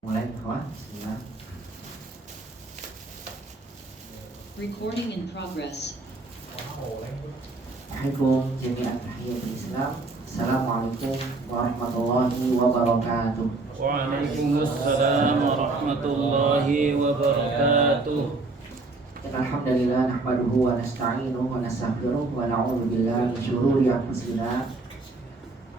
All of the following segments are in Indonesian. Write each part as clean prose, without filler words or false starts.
Mulai kawan, bismillah. Recording in progress. Assalamualaikum jami'an tahiyatul Islam. Assalamualaikum warahmatullahi wabarakatuh. Waalaikumsalam warahmatullahi wabarakatuh. Alhamdulillah nahmaduhu wa nasta'inuhu wa nastaghfiruh wa na'udzu billahi min shururi anfusina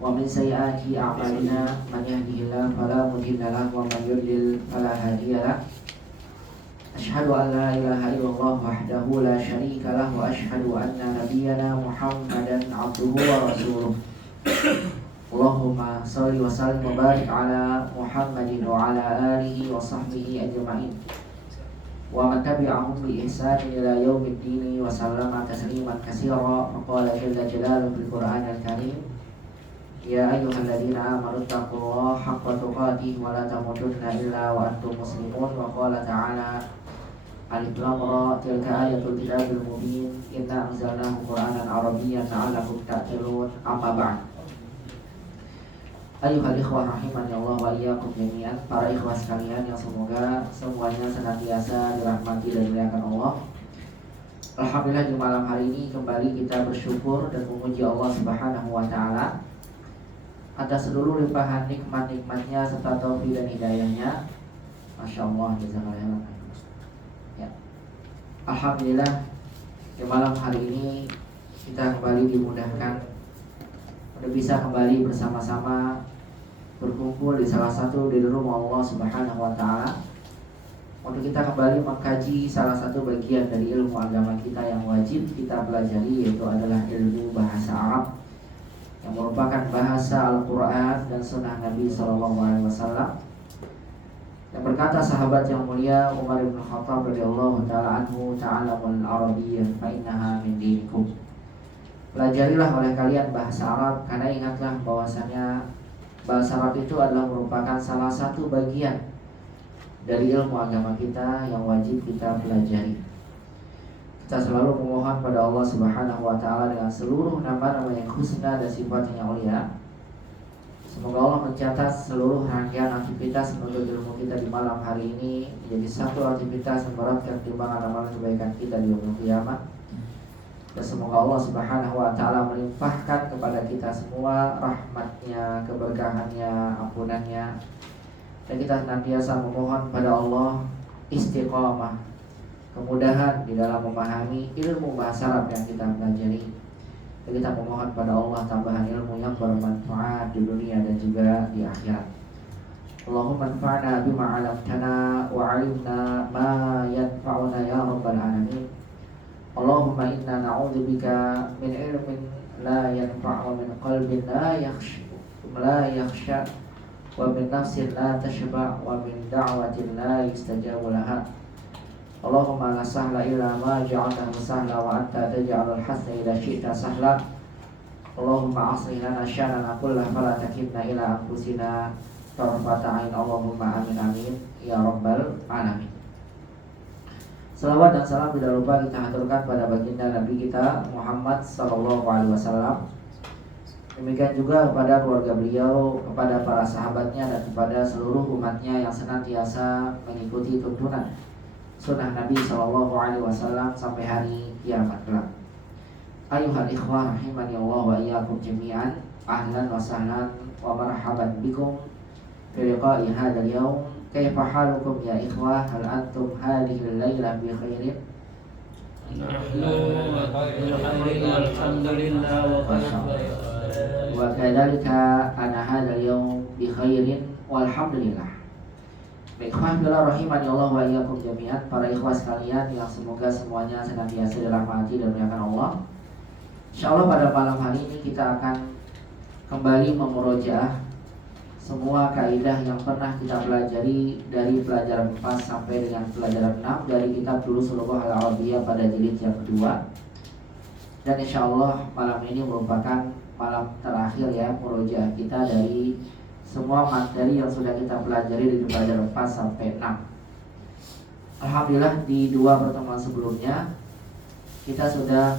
wa min sayyiati a'malina man yahdihillahu fala mudilla lahu wa man yudlil fala hadiya lahu. Asyhadu an la ilaha illallah wahdahu la syarika lahu wa asyhadu anna nabiyyana Muhammadan abduhu wa rasuluh. Allahumma shalli wa sallim wa barik ala Muhammadin wa ala alihi wa sahbihi ajma'in wa man tabi'ahum bi ihsanin ila yaumiddin wa sallama tasliman katsira. Qala jalla jalaluhu fil Qur'anil karim, ya ayyuhalladzina amanu taqullaha haqqa tuqatih wa la tamutunna illa wa antum muslimun. Wa qala ta'ala, alif lam ra, tilka ayatul kitabil mubin, inna anzalnahu qur'anan arabiyyan la'allakum ta'qilun. Amma ba'd. Ayyuhal ikhwah rahimani Allah wa iyyakum jami'an. Para ikhwah sekalian yang semoga semuanya senantiasa dirahmati dan dimuliakan Allah. Alhamdulillah, di malam hari ini kembali kita bersyukur dan memuji Allah Subhanahu wa taala atas seluruh limpahan nikmat-nikmatnya serta taufik dan hidayahnya. Masya Allah, jazakallahu khairan. Ya. Alhamdulillah, di malam hari ini kita kembali dimudahkan untuk bisa kembali bersama-sama berkumpul di salah satu di rumah Allah Subhanahu wa taala untuk kita kembali mengkaji salah satu bagian dari ilmu agama kita yang wajib kita pelajari, yaitu adalah ilmu bahasa Arab yang merupakan bahasa Al-Quran dan Sunnah Nabi SAW. Yang berkata sahabat yang mulia Umar bin Khattab radhiyallahu taala anhu, ta'allamul arabiyyah fa innaha min dinikum. Pelajarilah oleh kalian bahasa Arab, karena ingatlah bahwasanya bahasa Arab itu adalah merupakan salah satu bagian dari ilmu agama kita yang wajib kita pelajari. Kita selalu memohon pada Allah Subhanahu wa taala dengan seluruh nama-nama yang husna dan sifatnya yang mulia. Semoga Allah mencatat seluruh rangkaian aktivitas menuntut ilmu kita di malam hari ini menjadi satu aktivitas yang beratkan timbangan amal kebaikan kita di yaumul qiyamah. Dan semoga Allah Subhanahu wa taala melimpahkan kepada kita semua rahmatnya, keberkahannya, ampunannya. Dan kita senantiasa memohon pada Allah istiqamah, kemudahan di dalam memahami ilmu bahasa Arab yang kita pelajari. Dan kita memohon pada Allah tambahan ilmu yang bermanfaat di dunia dan juga di akhirat. Allahumma anfa'na bima 'allamtana wa 'allimna ma yanfa'una ya rabbal alamin. Allahumma inna na'udzubika min ilmin la yanfa' wa min qalbin la yakhsha wa min nafsin la tashba' wa min da'watin la yustajabu laha. Allahumma la sahla illa ma ja'altahu sahla wa anta taj'alul hasna idza syi'ta sahla. Allahumma aslih lana sya'nana kullahu fala takilna ila anfusina tarfata 'ain. Allahumma amin amin ya rabbal alamin. Salawat dan salam tidak lupa kita haturkan pada baginda Nabi kita Muhammad sallallahu alaihi wasallam. Demikian juga kepada keluarga beliau, kepada para sahabatnya, dan kepada seluruh umatnya yang senantiasa mengikuti tuntunan sunnah Nabi sallallahu alaihi wasallam sampai hari kiamat kelak. Ayuhal ikhwah rahimani Allah wa iyyakum jami'an. Ahlan wa sahlan wa marhaban bikum fi liqa'i hadzal yaum. Kaifa halukum ya ikhwah? Hal antum hadhihi al-lailah bi khairin? Nahnu bil khairin walhamdulillah wa qad. Wa kadzalika ana hadzal yaum bi khairin walhamdulillah. Baik, ikhwah fillah rahimani Allah wa iyyakum jami'an. Para ikhwah sekalian yang semoga semuanya senantiasa dirahmati dan dimuliakan Allah. Insyaallah pada malam hari ini kita akan kembali memurojaah semua kaidah yang pernah kita pelajari dari pelajaran 4 sampai dengan pelajaran 6 dari kitab Durusul Lughah Al-Arabiyyah pada jilid yang kedua. Dan insyaallah malam ini merupakan malam terakhir ya murojaah kita dari semua materi yang sudah kita pelajari dari pelajaran 4 sampai 6. Alhamdulillah, di 2 pertemuan sebelumnya kita sudah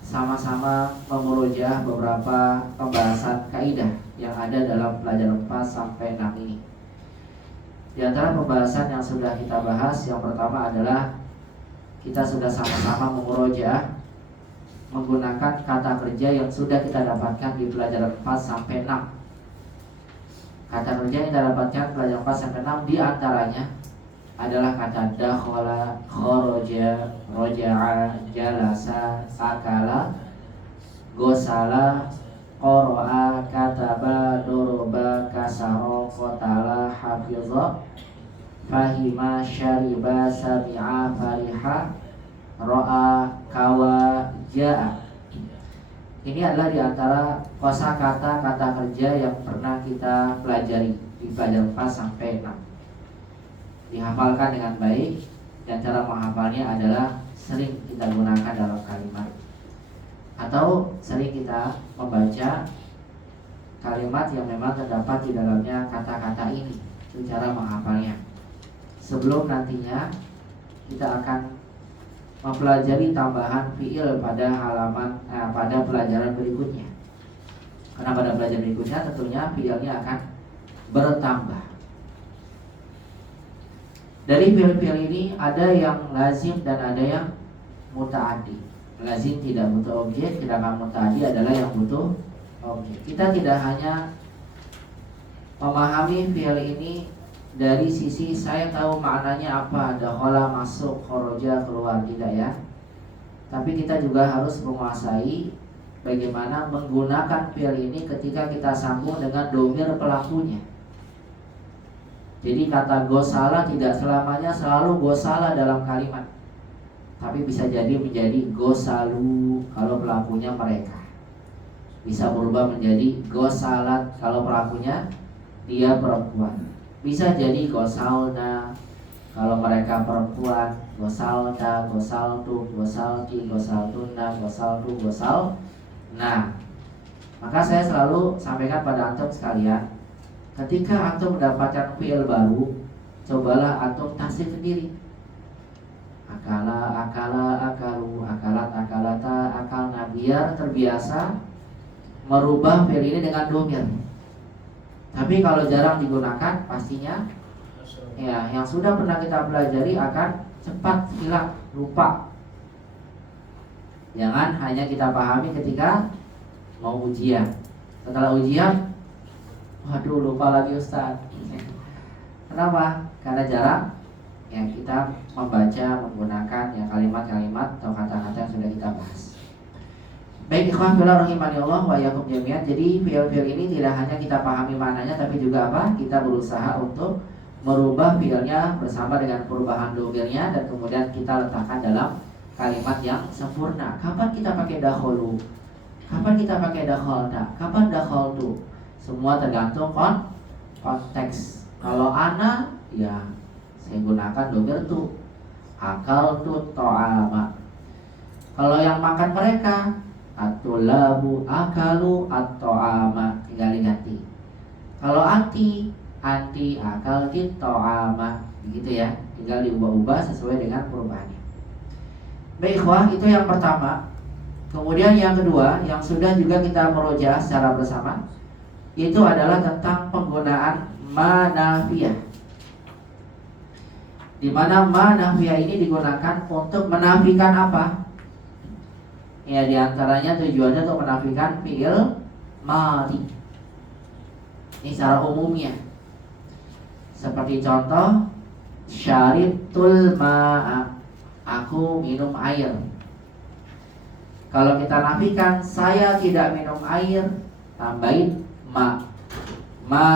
sama-sama memurojaah beberapa pembahasan kaidah yang ada dalam pelajaran 4 sampai 6 ini. Di antara pembahasan yang sudah kita bahas, yang pertama adalah kita sudah sama-sama memurojaah menggunakan kata kerja yang sudah kita dapatkan di pelajaran 4 sampai 6. Kata kerja yang kita dapatkan pelajaran 4 sampai 6 di antaranya adalah kata dakhala, kharaja, roja'a, jalasa, akala, gosala, qara'a, kataba, doroba, kasara, qatala, hafidha, fahima, syariba, sami'a, fariha, ro'a, kawa, ja'a. Ini adalah di antara kosakata kata kerja yang pernah kita pelajari di pelajaran 4 sampai 6. Dihafalkan dengan baik, dan cara menghafalnya adalah sering kita gunakan dalam kalimat, atau sering kita membaca kalimat yang memang terdapat di dalamnya kata-kata ini. Itu cara menghafalnya. Sebelum nantinya kita akan mempelajari tambahan fiil pada pada pelajaran berikutnya. Karena pada pelajaran berikutnya tentunya fiilnya akan bertambah. Dari fiil-fiil ini ada yang lazim dan ada yang muta'addi. Lazim tidak butuh objek, sedangkan muta'addi adalah yang butuh objek. Kita tidak hanya memahami fiil ini dari sisi saya tahu maknanya apa, dakhala masuk, kharaja keluar, tidak ya. Tapi kita juga harus menguasai bagaimana menggunakan fiil ini ketika kita sambung dengan dhamir pelakunya. Jadi kata gosala tidak selamanya selalu gosala dalam kalimat, tapi bisa jadi menjadi gosalu kalau pelakunya mereka. Bisa berubah menjadi gosalat kalau pelakunya dia perempuan. Bisa jadi gosalna kalau mereka perempuan, gosalta, gosaltu, gosalti, gosaltuna, gosaltu, gosal. Nah, maka saya selalu sampaikan pada antum sekalian, ketika antum mendapatkan fiil baru, cobalah antum tasrif sendiri. Akala, akala, akalu, akalat, akalata, akalna, biar terbiasa merubah fiil ini dengan dhamir. Tapi kalau jarang digunakan, pastinya ya yang sudah pernah kita pelajari akan cepat hilang, lupa. Jangan hanya kita pahami ketika mau ujian. Setelah ujian, waduh lupa lagi Ustaz. Kenapa? Karena jarang ya kita membaca menggunakan ya kalimat-kalimat atau kata-kata yang sudah kita bahas. Baik, ikhwan fillah rahimani Allah wa iyyakum jami'an. Jadi fiil-fiil ini tidak hanya kita pahami maknanya, tapi juga apa? Kita berusaha untuk merubah fiilnya bersama dengan perubahan dhamirnya, dan kemudian kita letakkan dalam kalimat yang sempurna. Kapan kita pakai dakhulu? Kapan kita pakai dakhalta? Kapan dakhaltu? Semua tergantung konteks. Kalau ana, ya saya gunakan dhamir tu. Akaltu ta'ama. Kalau yang makan mereka, at-tulabu akalu at-ta'ama, tinggal diganti. Kalau anti akalti ta'ama, begitu ya, tinggal diubah-ubah sesuai dengan perubahannya. Baik ikhwah, itu yang pertama. Kemudian yang kedua, yang sudah juga kita merojaah secara bersama, itu adalah tentang penggunaan manafiyah. Di mana manafiyah ini digunakan untuk menafikan apa? Ya, diantaranya tujuannya untuk menafikan fiil madhi. Ini secara umumnya. Seperti contoh, syaribtul ma'a, aku minum air. Kalau kita nafikan saya tidak minum air, tambahin ma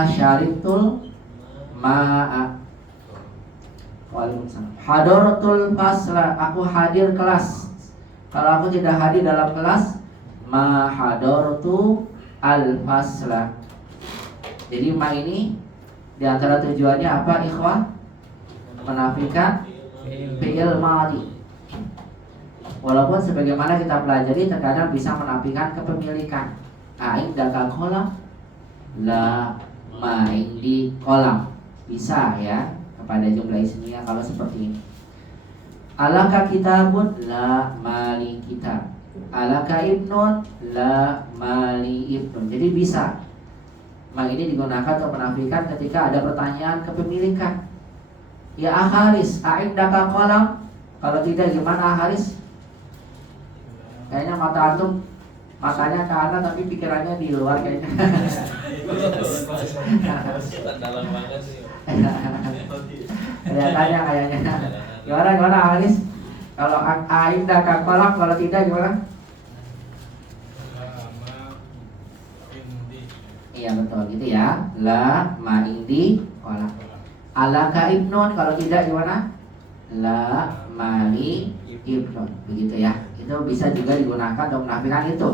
syaribtul ma'a. Waalaikumsalam. Hadaratul fasla, aku hadir kelas. Kalau aku tidak hadir dalam kelas, ma hadartu al-fasla. Jadi ma ini di antara tujuannya apa ikhwah? Menafikan fi'il madhi. Walaupun sebagaimana kita pelajari terkadang bisa menafikan kepemilikan. Aindaka kolam, la ma indi kolam. Bisa ya kepada jumlah isminya kalau seperti ini. Alaka kitabun, la mali kitab. Alaka ibnun, la mali ibnun. Jadi bisa Ma ini digunakan untuk menafikan ketika ada pertanyaan kepemilikan. Ya Haris, a'indaka qalam? Kalau tidak gimana Haris? Kayaknya mata antum matanya ke atas tapi pikirannya di luar kayaknya. Dalam banget sih. Kelihatannya kayaknya. Gimana Haris? Kalau a'indaka qalam, kalau tidak gimana? Iya betul gitu ya. La ma indi qalam. Alaka ibnun, kalau tidak gimana? La mali ibnun. Begitu ya. Itu bisa juga digunakan untuk menafikan itu.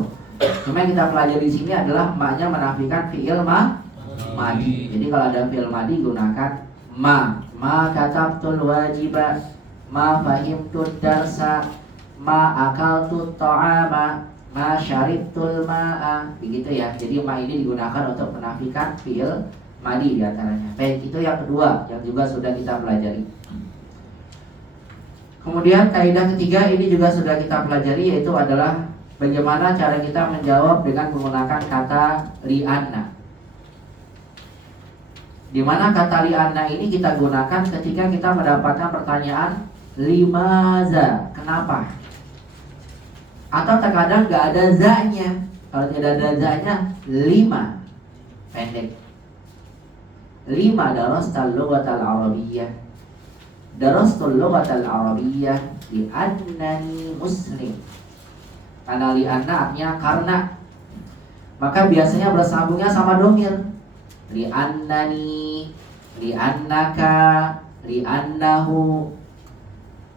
Cuma yang kita pelajari di sini adalah ma-nya menafikan fi'il madi. Jadi kalau ada fi'il madi gunakan ma katabtul wajiba, ma fahimtud darsa, ma akaltut ta'ama, ma syaribtul ma'a. Begitu ya. Jadi ma ini digunakan untuk menafikan fi'il madi diantaranya. Baik, itu yang kedua yang juga sudah kita pelajari. Kemudian kaidah ketiga ini juga sudah kita pelajari, yaitu adalah bagaimana cara kita menjawab dengan menggunakan kata li'anna. Di mana kata li'anna ini kita gunakan ketika kita mendapatkan pertanyaan limaza, kenapa? Atau terkadang gak ada za-nya. Kalau tidak ada za-nya, lima, pendek. Lima darastal lughatal arabiyyah. Darastul lughatal arabiyyah li'annani muslim. Karena li'anna artinya karena. Maka biasanya bersambungnya sama domir. Li'annani, li'annaka, li'annahu.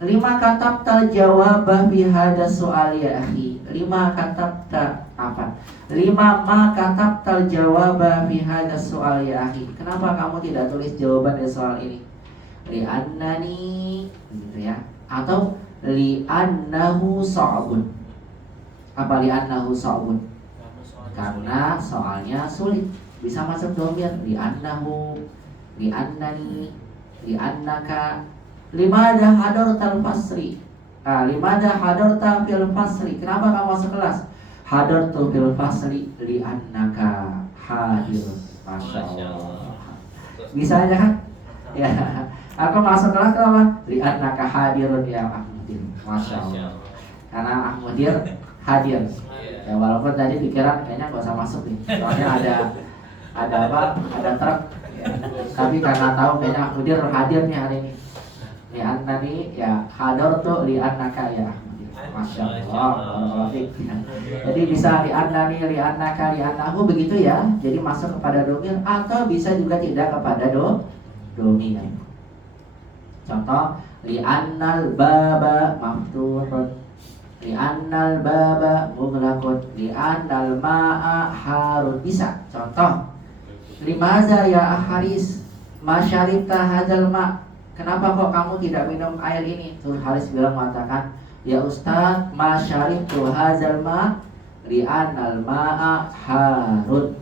Lima katabtal jawabah fi hadha soal ya akhi. Lima katabta apa? Lima ma katabtal jawabah fi hadha soal ya akhi. Kenapa kamu tidak tulis jawaban dari soal ini? Li'annani, gitu ya. Atau li'annahu sa'bun. Apa li'annahu sa'bun? Karena soalnya sulit. Bisa masuk domir. Li'annahu, li'annani, li'annaka. Limada hadartal fasri. Limada hadarta fil fasri. Kenapa kamu masuk kelas? Hadartu fil fasri li'annaka hadir. Masya Allah. Bisa aja kan? Ya. Aku masuk kelas kenapa? Li'annaka hadirun ya Ahmudir. Masya Allah. Karena Ahmudir hadir. Ya walaupun tadi pikiran kayaknya gak usah masuk nih. Soalnya ada apa? Ada truk. Ya. Tapi karena tahu kayaknya Ahmudir hadir nih hari ini. Li'annani ya hadartu li'annaka ya Ahmudir. Masya Allah. Jadi bisa li'annani, li'annaka, li'annahu begitu ya. Jadi masuk kepada domir atau bisa juga tidak kepada domir. Contoh, li'annal baba maftuhun, li'annal baba mughlaqun, li'annal ma'a harun. Bisa. Contoh, limaza ya Haris ma syaribta hadzal ma? Kenapa kok kamu tidak minum air ini? Tuh Haris bilang mengatakan, ya Ustaz, ma syaribtu hadzal ma li'annal ma'a harun.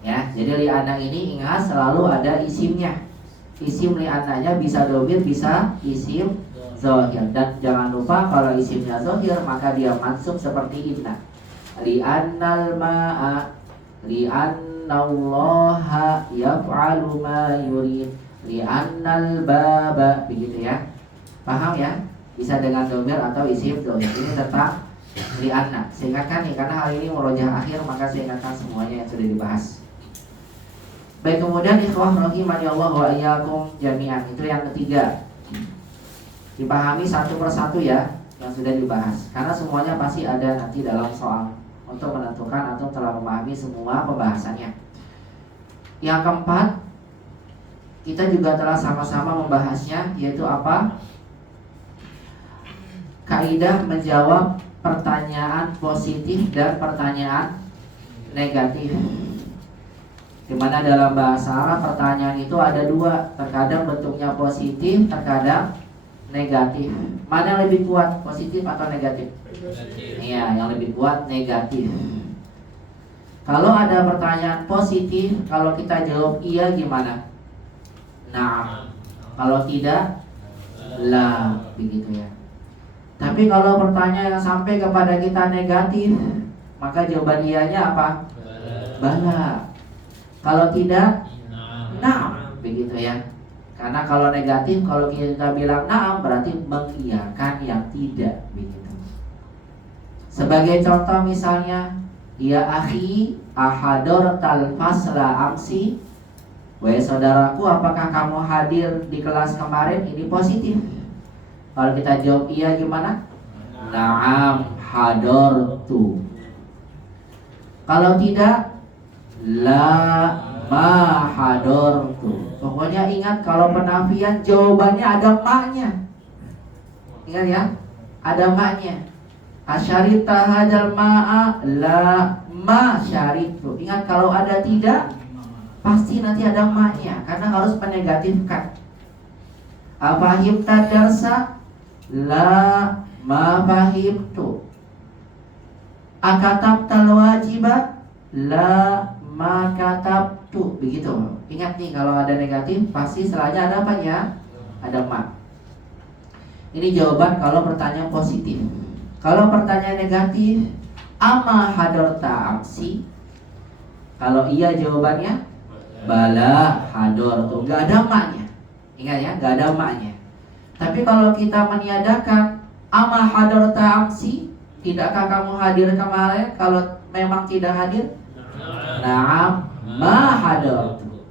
Ya, jadi li'anna ini ingat selalu ada isimnya. Isim li'annanya bisa domir, bisa isim zohir. Dan jangan lupa kalau isimnya zohir maka dia mansub seperti inna. Li'annal ma'a, li'annallaha yaf'alu ma yurid, li'annal baba. Begitu ya. Paham ya? Bisa dengan domir atau isim zohir. Ini tetap li'anna. Saya ingatkan nih, karena hal ini murojaah akhir, maka saya ingatkan semuanya yang sudah dibahas. Baik, kemudian ikhwah rahimani Allah wa iyyakum jami'an. Itu yang ketiga. Dipahami satu persatu ya yang sudah dibahas. Karena semuanya pasti ada nanti dalam soal untuk menentukan atau telah memahami semua pembahasannya. Yang keempat, kita juga telah sama-sama membahasnya, yaitu apa? Kaidah menjawab pertanyaan positif dan pertanyaan negatif. Dimana dalam bahasa Arab pertanyaan itu ada dua, terkadang bentuknya positif, terkadang negatif. Mana yang lebih kuat, positif atau negatif? Iya, yang lebih kuat negatif. Kalau ada pertanyaan positif, kalau kita jawab iya gimana? Nah, kalau tidak, la, begitu ya. Tapi kalau pertanyaan yang sampai kepada kita negatif, maka jawaban iyanya apa? Bala. Kalau tidak, na'am, begitu ya. Karena kalau negatif, kalau kita bilang na'am berarti mengiyakan yang tidak, begitu. Sebagai contoh misalnya, ya akhi, ahadortal fasla amsi. Wahai saudaraku, apakah kamu hadir di kelas kemarin? Ini positif. Kalau kita jawab iya gimana? Na'am hadortu. Kalau tidak, la ma hadortu. Pokoknya ingat kalau penafian jawabannya ada maknya. Ingat ya, ada maknya. Asyarita hadal ma'a la ma syaritu. Ingat kalau ada tidak, pasti nanti ada maknya, karena harus menegatifkan. Afahim tadarsa la ma fahimtu. Akatab tal wajibat la ma katabtu. Begitu. Ingat nih, kalau ada negatif pasti setelahnya ada apa ya? Ada ma. Ini jawaban kalau pertanyaan positif. Kalau pertanyaan negatif, ama hadarta amsi. Kalau iya jawabannya bala hadortu. Gak ada maknya. Ingat ya, gak ada maknya. Tapi kalau kita meniadakan ama hadarta amsi, tidakkah kamu hadir kemarin? Kalau memang tidak hadir, na'am ma hadartu.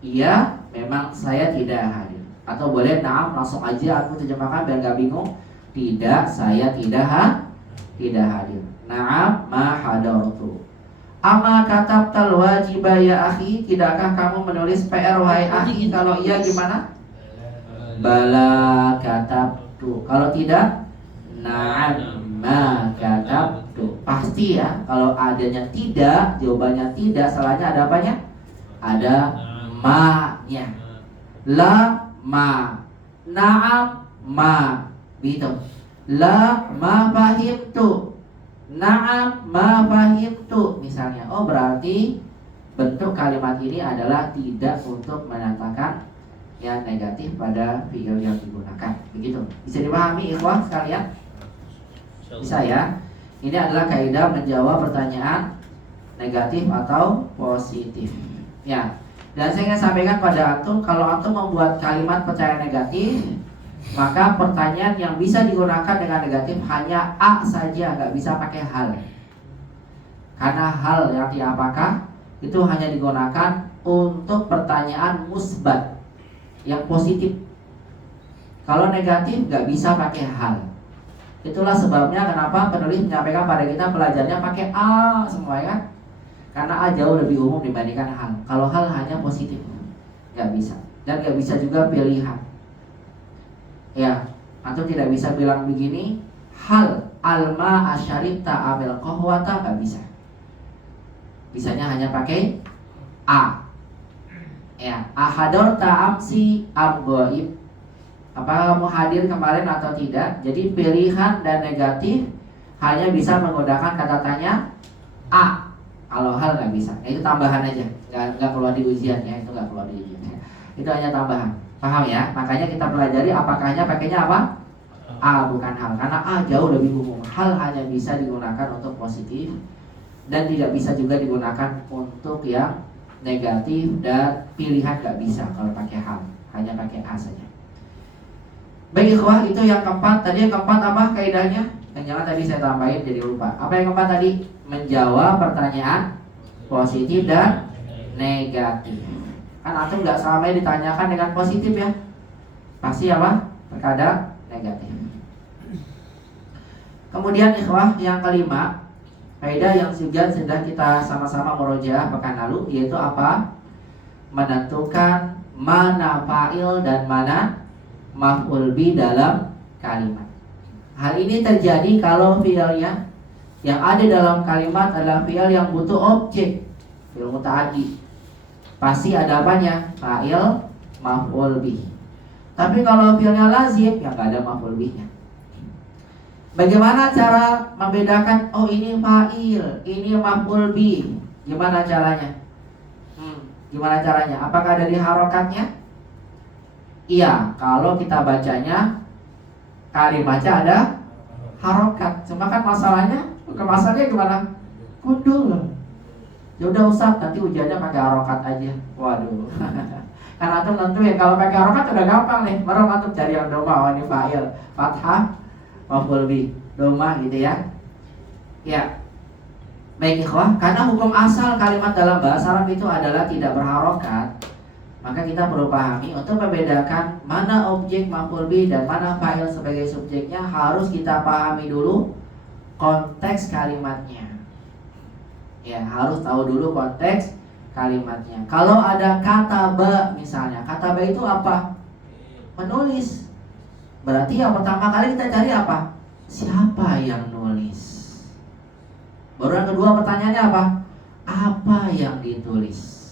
Iya, memang saya tidak hadir. Atau boleh na'am langsung aja aku terjemahkan biar gak bingung. Tidak, saya tidak hadir. Na'am ma hadartu. Ama katabtal wajibah ya akhi. Tidakkah kamu menulis PR wahai akhi? Kalau iya gimana? Bala katabtu. Kalau tidak, na'am ma katabtu. Pasti ya, kalau adanya tidak, jawabannya tidak, salahnya ada apanya? Ada ma-nya. La ma, na'am ma. Begitu. La ma fahimtu, na'am ma fahimtu misalnya. Oh, berarti bentuk kalimat ini adalah tidak untuk menyatakan yang negatif pada fi'il yang digunakan. Begitu. Bisa dipahami ikhwah sekalian? Bisa ya. Ini adalah kaidah menjawab pertanyaan negatif atau positif. Ya. Dan saya ingin sampaikan pada antum, kalau antum membuat kalimat pertanyaan negatif, maka pertanyaan yang bisa digunakan dengan negatif hanya a saja, nggak bisa pakai hal. Karena hal yang apakah itu hanya digunakan untuk pertanyaan musbat yang positif. Kalau negatif nggak bisa pakai hal. Itulah sebabnya kenapa penulis menyampaikan pada kita pelajarnya pakai a semua ya. Karena a jauh lebih umum dibandingkan hal. Kalau hal hanya positif, nggak bisa. Dan nggak bisa juga pilihan. Ya, atau tidak bisa bilang begini, hal alma asyarita amil kohwata, gak bisa. Bisanya hanya pakai a. Ya, ahadorta amsi amgoib. Apakah kamu hadir kemarin atau tidak? Jadi pilihan dan negatif hanya bisa menggunakan kata tanya a. Kalau hal gak bisa. Itu tambahan aja, gak keluar di ujian ya. Itu gak keluar di ujian. Itu hanya tambahan. Paham ya? Makanya kita pelajari apakahnya pakainya apa? A bukan hal. Karena a jauh lebih umum. Hal hanya bisa digunakan untuk positif dan tidak bisa juga digunakan untuk yang negatif, dan pilihan gak bisa kalau pakai hal. Hanya pakai a saja. Baik ikhwah, itu yang keempat. Tadi yang keempat apa kaidahnya? Yang jangan tadi saya tambahin jadi lupa. Apa yang keempat tadi? Menjawab pertanyaan positif dan negatif. Kan antum nggak selamanya ditanyakan dengan positif ya, pasti apa? Terkadang negatif. Kemudian ikhwah yang kelima, kaidah yang juga sudah kita sama-sama murojaah pekan lalu, yaitu apa? Menentukan mana fa'il dan mana maf'ul bi dalam kalimat. Hal ini terjadi kalau fi'ilnya yang ada dalam kalimat adalah fi'il yang butuh objek, fi'il muta'addi. Pasti ada apanya? Fa'il, maf'ul bih. Tapi kalau fi'ilnya lazim, ya nggak ada maf'ul bihnya. Bagaimana cara membedakan? Oh, ini fa'il, ini maf'ul bih. Gimana caranya? Gimana caranya? Apakah dari harokatnya? Iya, kalau kita bacanya kalimatnya ada harokat. Cuma kan masalahnya gimana? Kundul. Ya udah Ustaz, nanti ujiannya pakai harokat aja. Waduh. Kan antum nentuin kalau pakai harokat udah gampang nih. Baru antum cari yang doma, ini fa'il, fathah, maf'ul bih, doma gitu ya. Ya. Baik ikhwah, karena hukum asal kalimat dalam bahasa Arab itu adalah tidak berharokat, maka kita perlu pahami untuk membedakan mana objek maf'ul bih dan mana fa'il sebagai subjeknya, harus kita pahami dulu konteks kalimatnya. Ya, harus tahu dulu konteks kalimatnya. Kalau ada kata ba misalnya, kata ba itu apa? Menulis. Berarti yang pertama kali kita cari apa? Siapa yang nulis? Baru yang kedua pertanyaannya apa? Apa yang ditulis?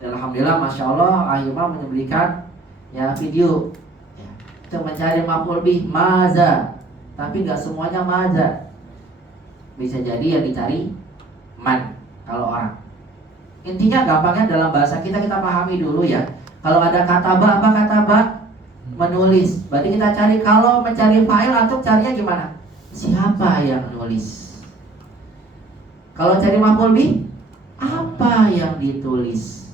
Dan alhamdulillah, masya Allah, Ahilman menyebutkan ya video ya, untuk mencari maf'ul bih maza, tapi nggak semuanya maza. Bisa jadi yang dicari man kalau orang. Intinya gampangnya dalam bahasa kita pahami dulu ya. Kalau ada kata ba, apa kata ba? Menulis. Berarti kita cari, kalau mencari fa'il atau carinya gimana? Siapa yang nulis? Kalau cari maf'ul bih, apa yang ditulis?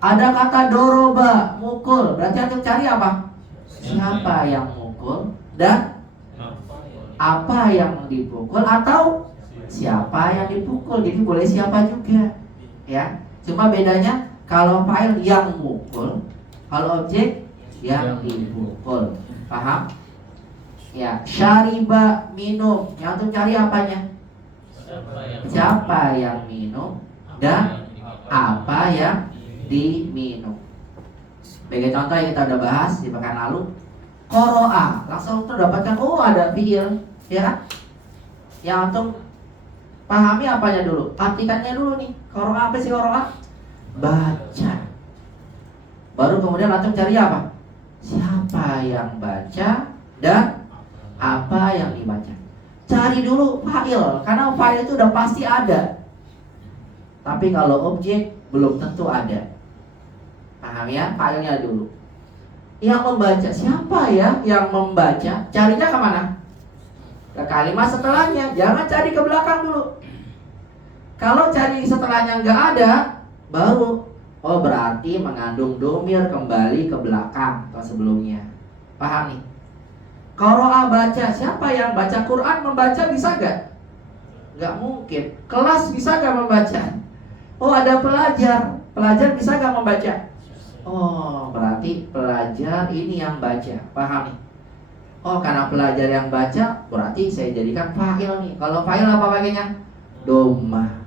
Ada kata doroba, mukul. Berarti antum cari apa? Siapa yang mukul dan apa yang dipukul, atau siapa yang dipukul. Jadi boleh siapa juga, ya. Cuma bedanya kalau fa'il yang mukul, kalau objek yang dipukul. Paham? Ya, syariba, minum. Yang antum cari apanya? Siapa yang minum dan apa yang diminum. Sebagai contoh yang kita udah bahas di pekan lalu, qoro'a, langsung tuh dapatkan, oh ada fi'il, ya kan? Yang antum pahami apanya dulu? Artikannya dulu nih. Qoro'a, apa sih qoro'a? Baca. Baru kemudian antum cari apa? Siapa yang baca dan apa yang dibaca. Cari dulu fa'il, karena fa'il itu udah pasti ada. Tapi kalau objek belum tentu ada. Paham ya? Fa'ilnya dulu. Yang membaca, siapa ya yang membaca? Carinya kemana? Ke kalimat setelahnya. Jangan cari ke belakang dulu. Kalau cari setelahnya nggak ada, baru oh berarti mengandung domir, kembali ke belakang atau sebelumnya. Paham nih? Qoro'a, baca, siapa yang baca Quran? Membaca bisa gak? Gak mungkin. Kelas bisa gak membaca? Oh ada pelajar, pelajar bisa gak membaca? Oh berarti pelajar ini yang baca. Paham nih? Oh karena pelajar yang baca, berarti saya jadikan fa'il nih. Kalau fa'il apa pakainya? Doma.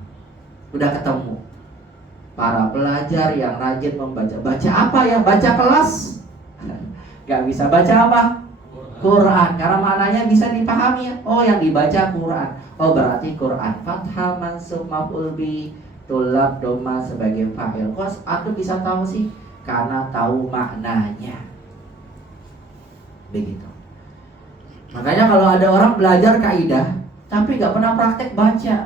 Udah ketemu. Para pelajar yang rajin membaca. Baca apa ya? Baca kelas? Gak bisa. Baca apa? Quran, karena maknanya bisa dipahami ya. Oh yang dibaca Quran. Oh berarti Quran. Fathah, mansub, maf'ul bih, tulab, doma sebagai fa'il. Kok aku bisa tahu sih? Karena tahu maknanya. Begitu. Makanya kalau ada orang belajar kaidah tapi gak pernah praktek baca,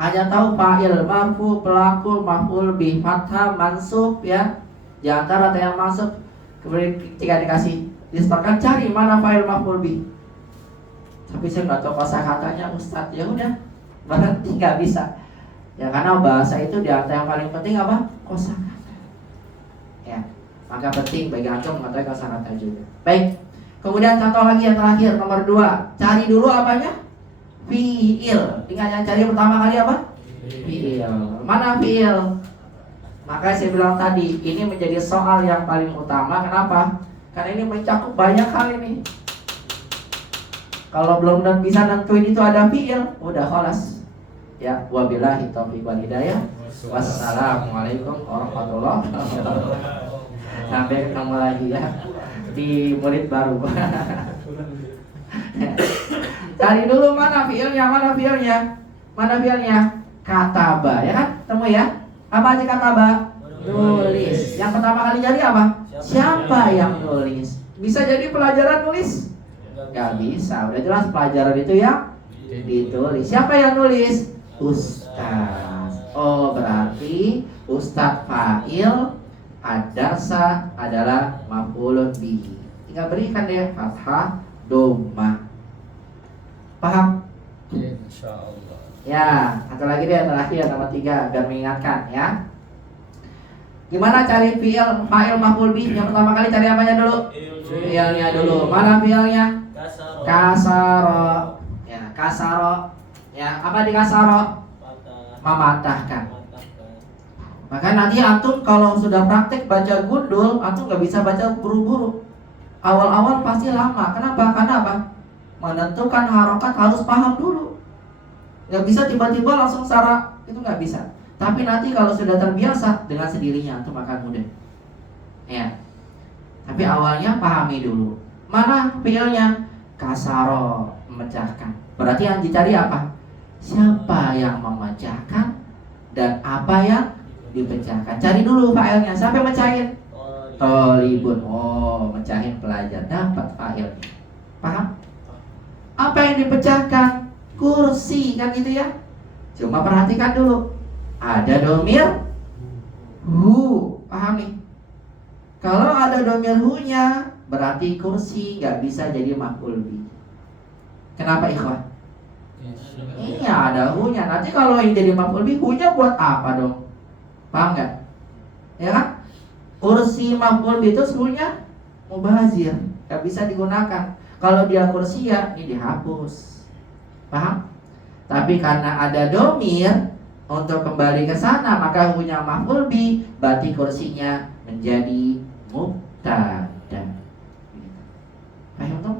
hanya tahu fa'il, marfu, pelaku, maf'ul bih, fathah, mansub ya. Di antara yang masuk, kemudian ketika dikasih disetorkan, cari mana fa'il, maf'ul bih. Tapi saya nggak tahu kosakatanya Ustadz. Ya udah, berarti nggak bisa. Ya karena bahasa itu di antara yang paling penting apa? Kosakata. Ya, maka penting bagi antum mengetahui kosakata juga. Baik. Kemudian contoh lagi yang terakhir, nomor 2. Cari dulu apanya? Fi'il. Ingat yang cari pertama kali apa? Fi'il. Mana fi'il? Maka saya bilang tadi, ini menjadi soal yang paling utama. Kenapa? Karena ini mencakup banyak hal ini. Kalau belum bisa nentuin itu ada fi'il, udah khalas. Ya, wabillahi taufiq wal hidayah. Wassalamualaikum warahmatullahi wabarakatuh. Sampai ketemu lagi ya di murid baru. Cari dulu mana fi'ilnya, mana fi'ilnya? Mana fi'ilnya? Kataba, ya kan? Temu ya? Apa aja kataba? Nulis. Yang pertama kali cari apa? Siapa yang nulis? Bisa jadi pelajaran nulis? Gak bisa. Udah jelas pelajaran itu yang ditulis. Siapa yang nulis? Ustaz. Oh berarti Ustaz fa'il, ad-darsa adalah maf'ulun bihi. Tinggal berikan deh fathah, doma. Paham? Insyaallah. Ya, satu lagi deh terakhir nomor 3 biar mengingatkan ya. Gimana cari fa'il maf'ul bih? Yang pertama kali cari apanya dulu? Fi'ilnya dulu. Mana fi'ilnya? Kasaro. Ya, kasaro. Ya, apa di kasaro? Mematahkan. Maka nanti antum kalau sudah praktek baca gundul, antum nggak bisa baca buru-buru. Awal-awal pasti lama. Kenapa? Karena apa? Menentukan harokat harus paham dulu. Nggak bisa tiba-tiba langsung secara itu nggak bisa. Tapi nanti kalau sudah terbiasa dengan sendirinya antum akan mudah. Ya. Tapi awalnya pahami dulu. Mana fi'ilnya? Kasaro, memecahkan. Berarti yang dicari apa? Siapa yang memecahkan dan apa yang dipecahkan. Cari dulu fa'ilnya. Siapa yang mecahin? Tolibun. Oh, mecahin pelajar. Dapat fa'il. Paham? Apa yang dipecahkan? Kursi, kan gitu ya. Cuma perhatikan dulu. Ada domir hu. Paham nih? Kalau ada domir hu-nya, berarti kursi nggak bisa jadi maf'ul bih. Kenapa ikhwan? Iya, ada hu-nya. Nanti kalau yang jadi maf'ul bih, hu-nya buat apa dong? Paham nggak? Ya kan? Kursi maf'ul bih itu hu-nya mubazir, nggak bisa digunakan. Kalau dia kursi ya, ini dihapus. Paham? Tapi karena ada domir untuk kembali ke sana, maka hu-nya maf'ul bih, berarti kursinya menjadi mubtada. Paham tuh?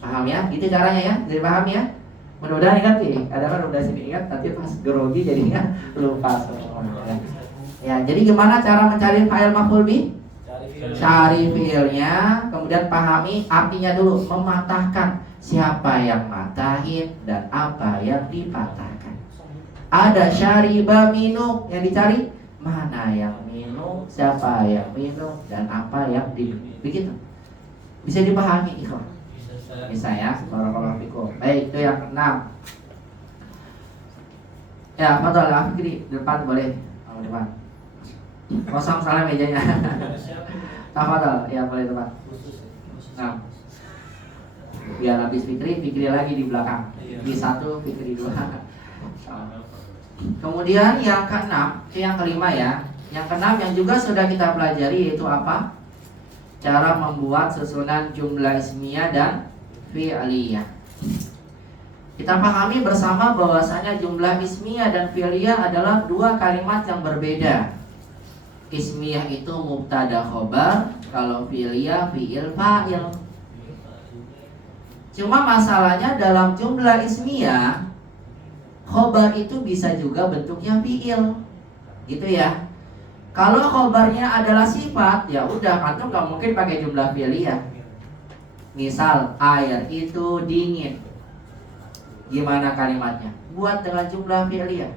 Paham ya? Itu caranya ya, jadi paham ya. Mudah-mudahan ingat nih, kadang-kadang udah sini ingat, nanti pas grogi jadinya lupa semua. Ya, jadi gimana cara mencari fa'il maf'ul bih? Cari fi'ilnya, kemudian pahami artinya dulu, mematahkan. Siapa yang matahin dan apa yang dipatahkan. Ada syariba minum yang dicari, mana yang minum, siapa yang minum dan apa yang begitu. Bisa dipahami ikhwan. Bisa ya, barakallahu fikum. Baik, itu yang keenam. Ya, Fadol Fikri depan boleh. Depan. Kosong salah mejanya. Tafadhol, ya boleh depan. Nah. Biar habis Fikri lagi di belakang. Di 1, Fikri 2. Kemudian yang keenam, yang kelima ya. Yang keenam yang juga sudah kita pelajari yaitu apa? Cara membuat susunan jumlah ismiyah dan fi'liyah. Kita pahami bersama bahwasanya jumlah ismiyah dan fi'liyah adalah dua kalimat yang berbeda. Ismiyah itu mubtada khobar, kalau fi'liyah fi'il fa'il. Cuma masalahnya dalam jumlah ismiyah, khobar itu bisa juga bentuknya fi'il, gitu ya. Kalau khobarnya adalah sifat, ya udah antum nggak mungkin pakai jumlah fi'liyah. Misal air itu dingin, gimana kalimatnya? Buat dengan jumlah fi'liyah.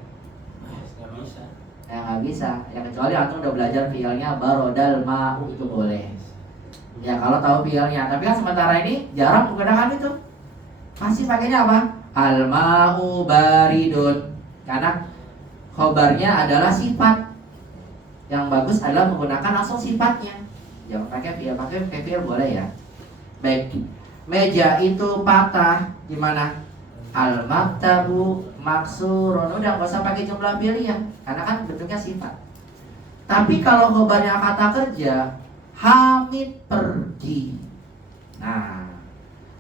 Ya nggak bisa. Ya kecuali antum udah belajar fi'ilnya barodal ma'u itu boleh. Ya kalau tahu fi'ilnya. Tapi kan sementara ini jarang menggunakan itu. Pasti pakainya apa? Al-ma'u baridun. Karena khobarnya adalah sifat. Yang bagus adalah menggunakan langsung sifatnya. Jangan pakai fi'il boleh ya. Baik. Meja itu patah, gimana? Al-maktabu maksurun. Udah nggak usah pakai jumlah fi'liyah karena kan bentuknya sifat. Tapi kalau khobarnya kata kerja, Hamid pergi. Nah,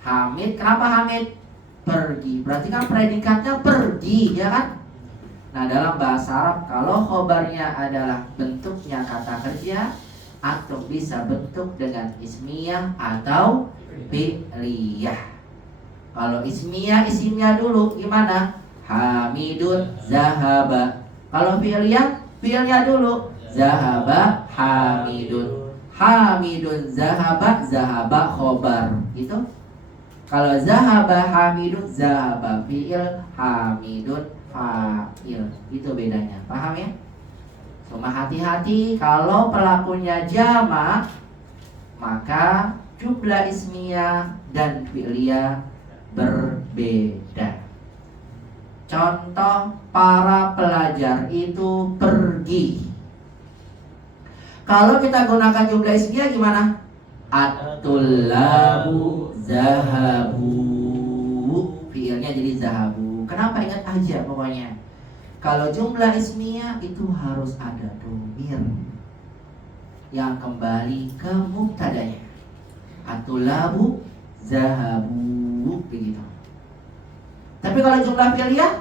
Hamid, kenapa Hamid pergi? Berarti kan predikatnya pergi, ya kan? Nah, dalam bahasa Arab kalau khobarnya adalah bentuknya kata kerja, atau bisa bentuk dengan ismiyah atau fi'liyah. Kalau ismiyah, isimnya dulu gimana? Hamidun zahaba. Kalau fi'liyah, fi'lnya dulu. Zahaba Hamidun. Hamidun zahaba, zahaba khobar. Gitu. Kalau zahaba Hamidun, zahaba fi'il, Hamidun fa'il. Itu bedanya. Paham ya? Cuma hati-hati kalau pelakunya jamak, maka jumlah ismiyah dan fi'liyah berbeda. Contoh, para pelajar itu pergi. Kalau kita gunakan jumlah ismiyah gimana? At-tullabu zahabu. Fi'ilnya jadi zahabu. Kenapa? Ingat aja pokoknya. Kalau jumlah ismiyah itu harus ada domir yang kembali ke mubtadanya. Atulabu zahabu begitu. Tapi kalau jumlah fi'liyah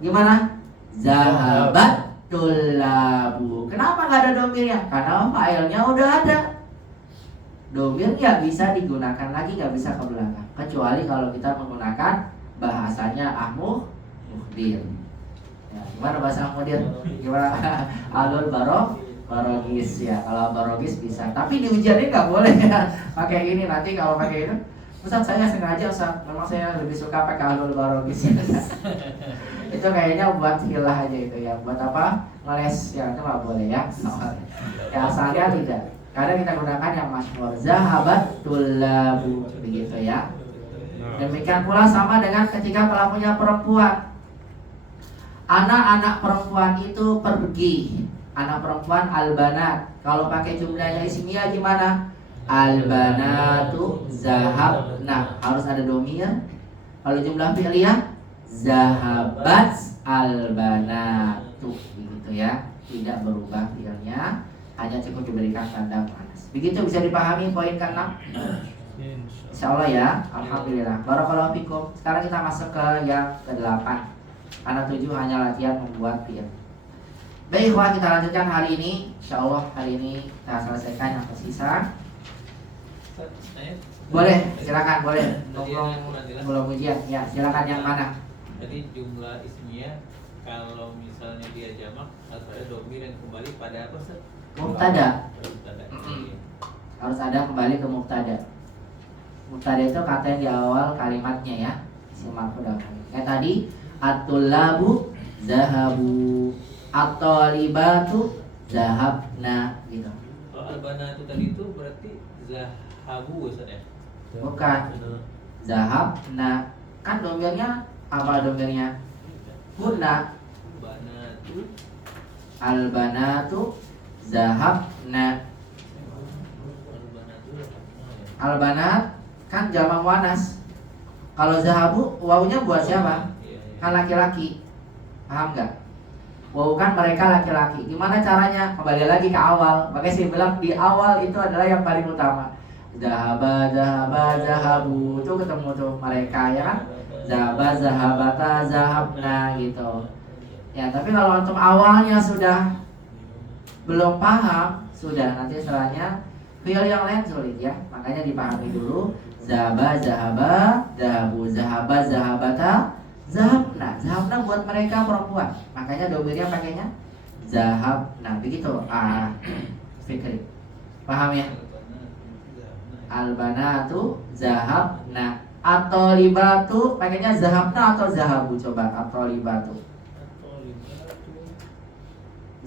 gimana? Zahabat tulabu. Kenapa nggak ada domirnya? Karena fa'ilnya udah ada. Domir nggak bisa digunakan lagi, nggak bisa ke belakang. Kecuali kalau kita menggunakan bahasanya muhdir. Ya, gimana bahasa muhdir? Gimana? Alul barogis ya. Kalau barogis bisa. Tapi di ujian ini nggak boleh ya. Pakai ini nanti kalau pakai itu. Ustaz saya sengaja Ustaz. Memang saya lebih suka pakai alul barogis. Itu kayaknya buat hilah aja itu ya. Buat apa? Ngeles ya, itu nggak boleh ya. Ya asalnya tidak. Karena kita gunakan yang masyhur zahabat tulabu begitu ya. Demikian pula sama dengan ketika pelakunya perempuan. Anak-anak perempuan itu pergi. Anak perempuan albanat. Kalau pakai jumlahnya ismiyah gimana? Albanatu zahabna. Harus ada domir. Kalau jumlah fi'liyah zahabat albanatu begitu ya. Tidak berubah fi'ilnya, hanya cukup diberikan tanda panas. Begitu bisa dipahami poin ke-6? Insyaallah ya. Alhamdulillah. Barakallahu fikum. Sekarang kita masuk ke yang ke-8. Karena 7 hanya latihan membuat fi'il. Baik, wah kita lanjutkan hari ini. Insyaallah hari ini kita selesaikan yang tersisa. Boleh, silakan boleh. Belum ujian. Ya, silakan yang mana? Jadi jumlah ismiyah kalau misalnya dia jamak harus ada domir yang kembali pada apa sih? Mubtada. Mubtada. Harus ada kembali ke mubtada. Mubtada itu kata yang di awal kalimatnya ya. Isim marfu dan kalimat. Kayak tadi at-tullabu zahabu, at-talibatu zahabna gitu. Kalau albana itu tadi itu berarti zahabu Ustaz ya? Bukan. Zahabna. Kan domirnya apa domirnya? Hunna. Banatu. Albanatu zahabna. Albanat kan jamak muannas. Kalau zahabu wawunya buat siapa? Kan laki-laki. Paham nggak? Wawu kan mereka laki-laki. Gimana caranya? Kembali lagi ke awal. Makanya saya bilang di awal itu adalah yang paling utama. Zahaba, zahaba, zahabu. Itu ketemu tuh mereka ya kan? Zahaba, zahabata, zahabna gitu. Ya, tapi kalau untuk awalnya sudah belum paham, sudah nanti setelahnya fi'il yang lain sulit ya. Makanya dipahami dulu. Zahaba, zahaba, zahabu, zahaba, zahabata, zahabna. Zahabna buat mereka perempuan. Makanya domirnya pakainya zahabna. Begitu. Fikri. Paham ya? Albanatu zahabna. At-talibatu pakainya zahabna atau zahabu? Coba at-talibatu.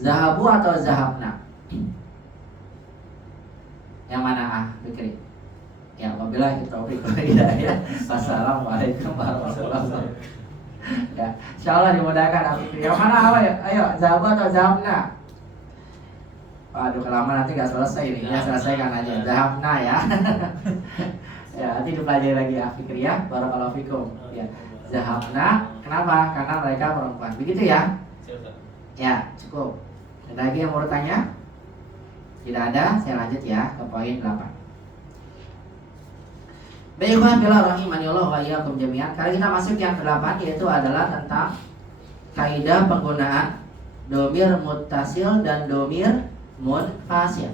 Zahabu atau zahabna? Yang mana Fikri? Ya, wabillahi taufiq wal hidayah. Wassalamualaikum warahmatullahi wabarakatuh. Ya, insyaallah dimudahkan Fikri. Yang mana apa ya? Ayo, zahabu atau zahabna? Waduh, kelamaan nanti nggak selesai ini. Ya, selesaikan aja. Zahabna ya. Ya, nanti dipelajari lagi Fikri ya. Barakallahu fikum. Ya, zahabna. Kenapa? Karena mereka perempuan. Begitu ya? Ya, cukup. Ada lagi yang mau bertanya? Tidak ada, saya lanjut ya ke poin 8. Baiklah, bila rahimani Allah wa iyyakum jami'an. Kali kita masuk yang ke-8, yaitu adalah tentang kaidah penggunaan domir muttasil dan domir munfasil.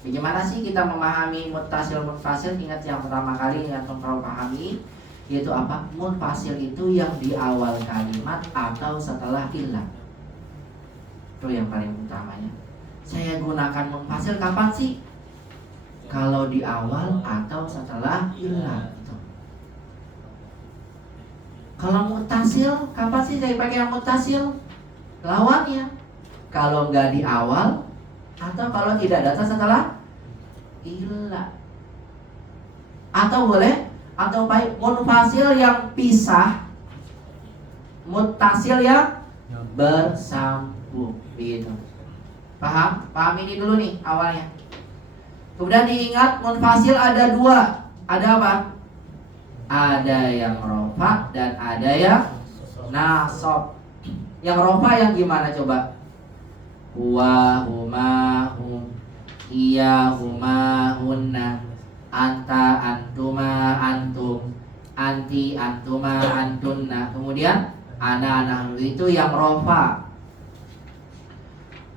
Bagaimana sih kita memahami muttasil munfasil? Ingat yang pertama kali yang perlu pahami yaitu apa? Munfasil itu yang di awal kalimat atau setelah ilah. Itu yang paling utamanya. Saya gunakan munfasil kapan sih? Kalau di awal atau setelah ilah gitu. Kalau muttasil, kapan sih saya pakai yang muttasil? Lawannya. Kalau nggak di awal atau kalau tidak datang setelah ilah. Atau boleh atau baik munfasil yang pisah, muttasil yang bersambung begitu. Paham? Paham ini dulu nih awalnya. Kemudian diingat munfasil ada dua. Ada apa? Ada yang rofa dan ada yang nasab. Yang rofa yang gimana coba? Huwa, huma, hum, iya, huma, hunna, anta, antuma, antum, anti, antuma, antunna. Kemudian ana, nahnu, itu yang rofa.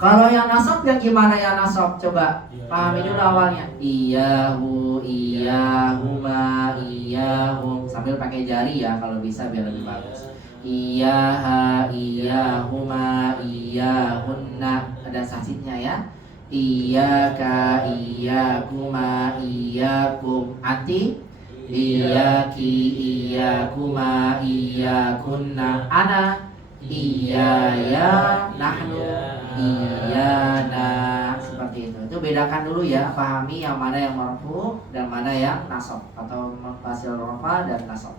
Kalau yang nasab yang gimana ya nasab? Coba pahami dulu awalnya. Iyahu, iyahuma, iyahum. Sambil pakai jari ya kalau bisa biar lebih bagus. Iyaha, iyahuma, iyahunna. Ada sasitnya ya. Iyaka, iyakuma, iyakum. Anti, iyaki, iyakuma, iyakunna. Ana, iyaya, nahnu, iyana. Seperti itu. Itu bedakan dulu ya. Pahami yang mana yang marfu dan mana yang nasab, atau muttasil rafa dan nasab.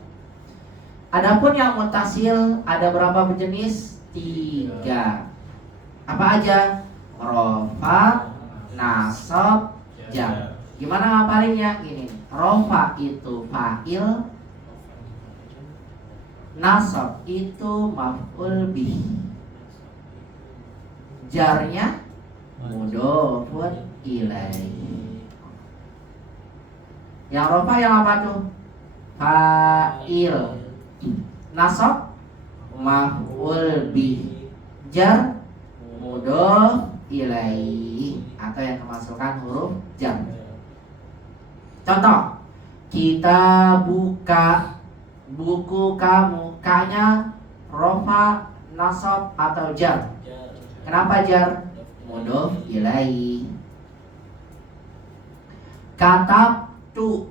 Adapun yang muttasil ada berapa jenis? 3. Apa aja? Rafa, nasab, jar. Gimana ngapalinnya? Gini. Rafa itu fa'il, nasab itu maf'ul bih, jarnya mudhofun ilaih. Yang rafa yang apa tuh? Fa'il, nasab maf'ul bih, jar mudhof ilaih, atau yang kemasukan huruf jar. Contoh, kita buka buku kamu. K-nya rofa, nasab, atau jar? Kenapa jar? Mudhof ilaih. Katab tu,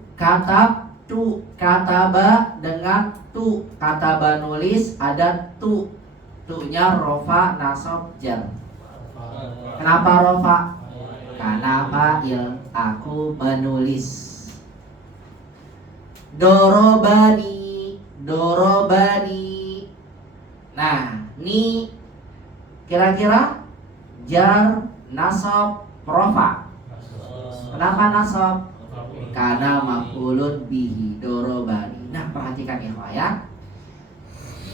kataba dengan tu. Kataba nulis, ada tu. Tu-nya rofa, nasab, jar. Kenapa rofa? Karena fa'il, aku menulis. Dorobani, dorobani. Nah, ni kira-kira jar, nasab, rofa. Kenapa nasab? Karena maf'ulun bihi, dorobani. Nah, perhatikan ya.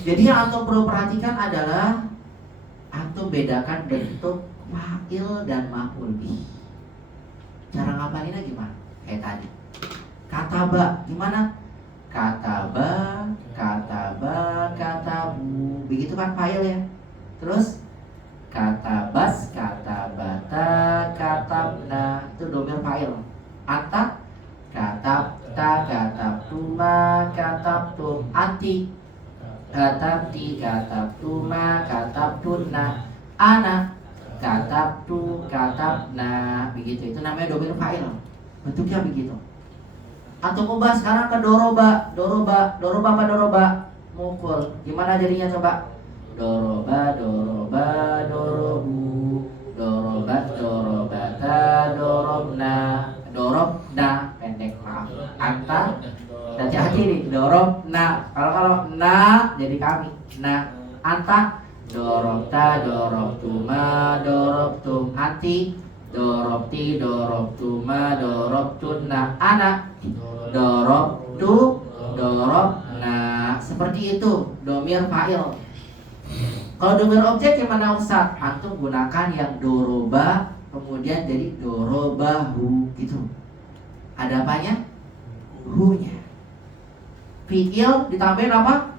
Jadi yang antum perlu perhatikan adalah antum bedakan bentuk fa'il dan maf'ul bihi. Cara ngapalinnya gimana? Kayak tadi. Kataba, gimana? Kataba, kataba, katabu. Begitu kan fa'il ya. Terus katabas, katabata, katabna. Itu domir fa'il. Anta, katabta, katabtuma, katabtum. Anti, katabti, katabtuma, katabtunna. Ana, katabtu, katabna. Begitu, itu namanya domir fa'il. Bentuknya begitu. Atau ubah sekarang ke doroba. Doroba apa doroba? Mukul. Gimana jadinya coba? Doroba, doroba, dorobu. Dorobat, dorobata, dorobna. Dorobna, pendek maaf. Anta, hati-hati nih. Dorobna. Kalau na jadi kami. Nah, anta, dorobta, dorobtuma, dorobtum. Anti, dorobti, dorobtuma, dorobtunna. Anak, dorobtu, dorobna. Seperti itu domir fa'il. Kalau domir objek gimana Ustaz? Antum gunakan yang doroba, kemudian jadi dorobahu gitu. Ada apanya? Hu-nya. Fi'il ditambahin apa?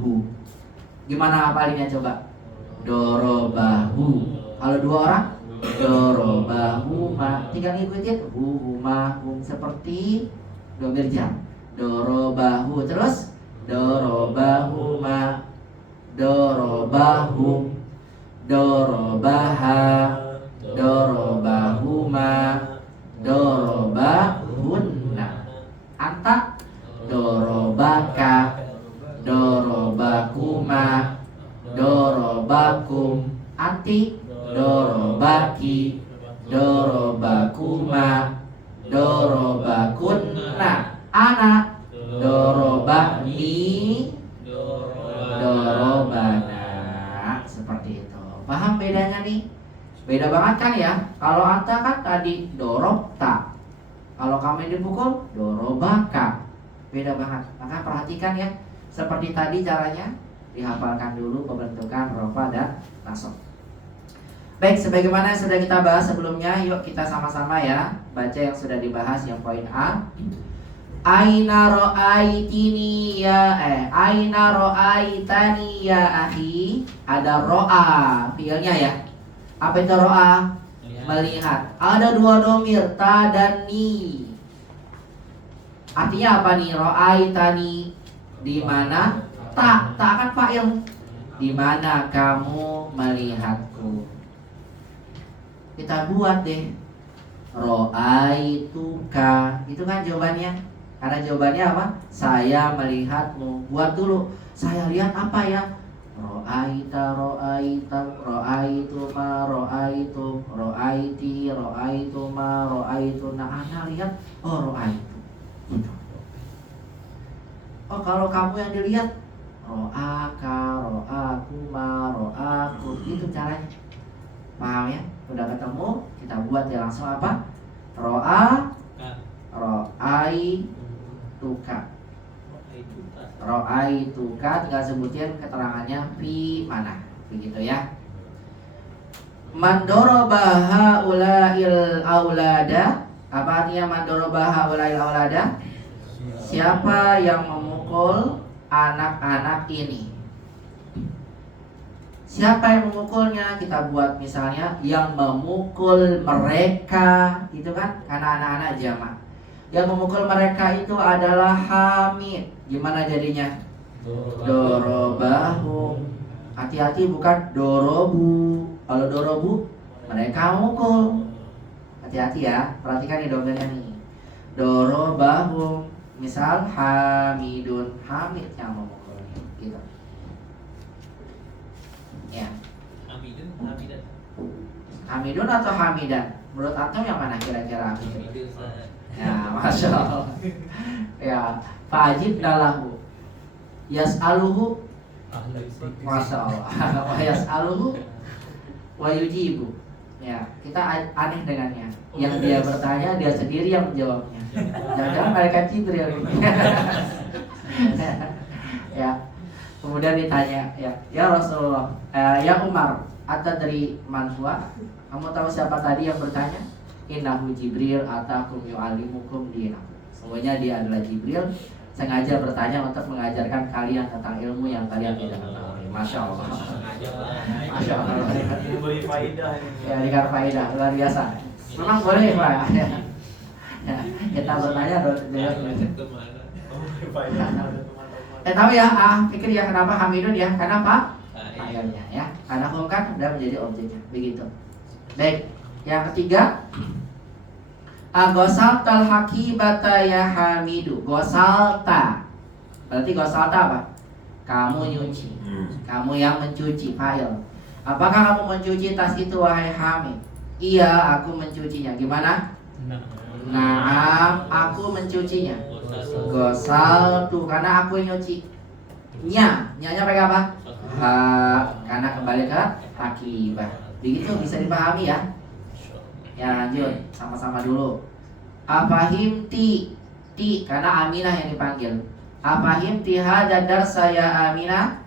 Hu. Gimana hafalinnya coba? Dorobahu. Kalau 2 orang? Dorobahuma. Tinggal ngikutin huma, hum, seperti domir jam. Dorobahu. Terus dorobahuma, dorobahum, dorobaha, dorobahuma, dorobahunna. Anta, dorobaka, dorobakuma, dorobakum. Anti, dorobaki, dorobakuma, dorobakunna. Anak, dorobani, dorobana. Seperti itu. Paham bedanya nih? Beda banget kan ya? Kalau anta kan tadi dorobta, kalau kamu yang dipukul dorobaka. beda banget. Maka perhatikan ya, seperti tadi caranya dihafalkan dulu pembentukan rofa dan nasab. Baik, sebagaimana yang sudah kita bahas sebelumnya, yuk kita sama-sama ya baca yang sudah dibahas yang poin A. Aina ro'aitini ya aina ro'aitani ya akhi. Ada ro'a fiilnya ya. Apa itu ro'a? Melihat. Ada dua domir, ta dan ni. Artinya apa nih? Ro'aitani, di mana? Ta kan fa'il. Di mana kamu melihatku? Kita buat deh. Ro'aituka. Itu kan jawabannya. Karena jawabannya apa? Saya melihatmu. Buat dulu. Saya lihat apa ya? Ro'aita, ro'aitu ma, ro'aitu, ro'aiti, ro'aitu ma, ro'aitu. Nah, Ana lihat, oh ro'aitu. Oh, kalau kamu yang dilihat, ro'aka, ro'aku ma, ro'aku. Itu caranya. Paham ya? Udah ketemu, kita buat ya langsung apa? Ro'a, ro'aituka. Ro'aituka, tinggal sebutin keterangannya fi mana, begitu ya. Mandorobaha ulail aulada. Apa artinya mandorobaha ulail aulada? Siapa yang memukul anak-anak ini? Siapa yang memukulnya? Kita buat misalnya yang memukul mereka, itu kan karena anak-anak jamak. Yang memukul mereka itu adalah Hamid. Gimana jadinya? Dorobahu. Hati-hati, bukan dorobu. Kalau dorobu, mereka mukul. Hati-hati ya, perhatikan nih domirnya nih. Dorobahu. Misal Hamidun, Hamid yang memukulnya, gitu. Ya. Hamidun atau Hamidan? Menurut Atom yang mana kira-kira Hamidun? Ya, masya Allah. Ya, fa'ajib dalahu. Yas'aluhu. Masya Allah. Wa yas'aluhu wa yujibu. Ya, kita aneh dengannya. Yang dia bertanya, dia sendiri yang menjawabnya. Jangan-jangan malaikat Jibril. Ya. Kemudian ditanya, ya Rasulullah, ya Umar, atadri man huwa? Kamu tahu siapa tadi yang bertanya? Innahu Jibril atakum yu'allimukum dinakum. Semuanya dia adalah Jibril, sengaja bertanya untuk mengajarkan kalian tentang ilmu yang kalian tidak ketahui. Masya Allah. Masya Allah. Beri faidah ini. Ya, dikar faidah luar biasa. Memang boleh Pak. Ya, kita bertanya tahu ya, pikir ya kenapa Hamidun ya? Kenapa? Akhirnya ya, karena hum kan sudah menjadi objeknya, begitu. Baik, yang ketiga, gosaltal hakibata ya Hamidu. Gosalta, berarti gosalta apa? Kamu nyuci, kamu yang mencuci, fa'il. Apakah kamu mencuci tas itu wahai Hamid? Iya, aku mencucinya. Gimana? Naam, aku mencucinya. Gosal tuh karena aku yang nyuci. Nyanya pakai apa? Ha, karena kembali ke hakibah. Begitu bisa dipahami ya. Ya lanjut, sama-sama dulu. Afahimti, karena Aminah yang dipanggil. Afahimti hadza darsa ya Aminah?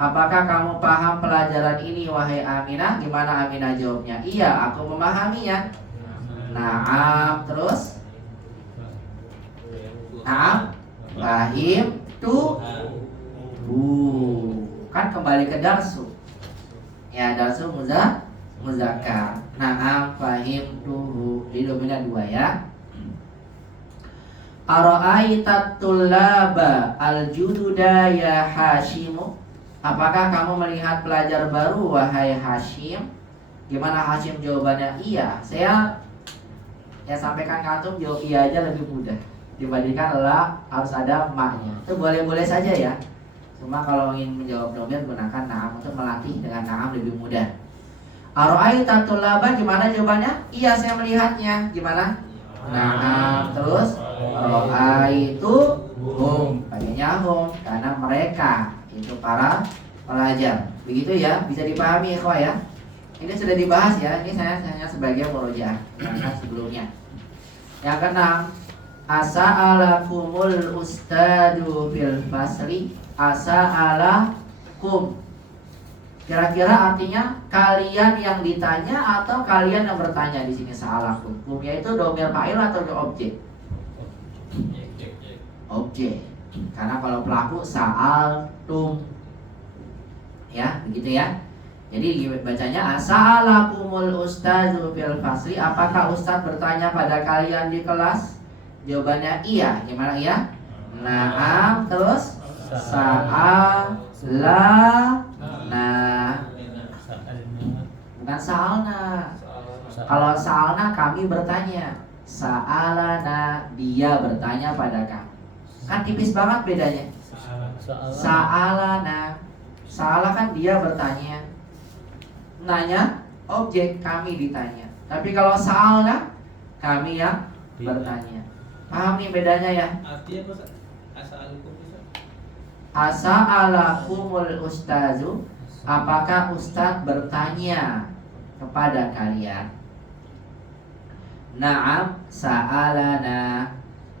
Apakah kamu paham pelajaran ini wahai Aminah? Gimana Aminah jawabnya? Iya, aku memahaminya. Naam, terus? Naam, fahim tu kan kembali ke darsu. Ya, darsu muzakkar. Naam, fahim tuhu. Di dominan 2 ya. Ara'aita tullaba al-jududa ya Hashimu? Apakah kamu melihat pelajar baru wahai Hashim? Gimana Hashim jawabannya? Iya. Saya sampaikan ke antum, jawab iya aja lebih mudah dibandingkan la harus ada maknya. Itu boleh-boleh saja ya. Cuma kalau ingin menjawab domir gunakan na'am untuk melatih dengan na'am lebih mudah. Ara'aita tullaba, gimana jawabannya? Iya, saya melihatnya. Gimana? Na'am, terus ra'aitu hum, pakainya hum karena mereka itu para pelajar. Begitu ya, bisa dipahami ikhwah ya. Ini sudah dibahas ya. Ini saya hanya sebagai murojaah sebelumnya. Yang keenam, Asa'alakumul ustadu fil fasli. Asa'alakum. Kira-kira artinya kalian yang ditanya atau kalian yang bertanya di sini sa'alakum. Kumnya itu domir fa'il atau objek? Objek. Karena kalau pelaku sa'altum. Ya, begitu ya. Jadi bacanya as'alakumul ustadzu fil fasli. Apakah ustaz bertanya pada kalian di kelas? Jawabannya iya. Gimana iya? Naam, terus sa'ala. Nah, bukan sa'alna. Kalau sa'alna kami bertanya. Sa'alana, dia bertanya pada kami. Kan tipis banget bedanya. Sa'alana. Sa'ala kan dia bertanya. Nanya, objek, kami ditanya. Tapi kalau sa'alna, kami yang bertanya. Paham nih bedanya ya? Artinya apa? As'alukum bisa? As'alakumul ustazu. Apakah ustaz bertanya kepada kalian? Naam, sa'alana.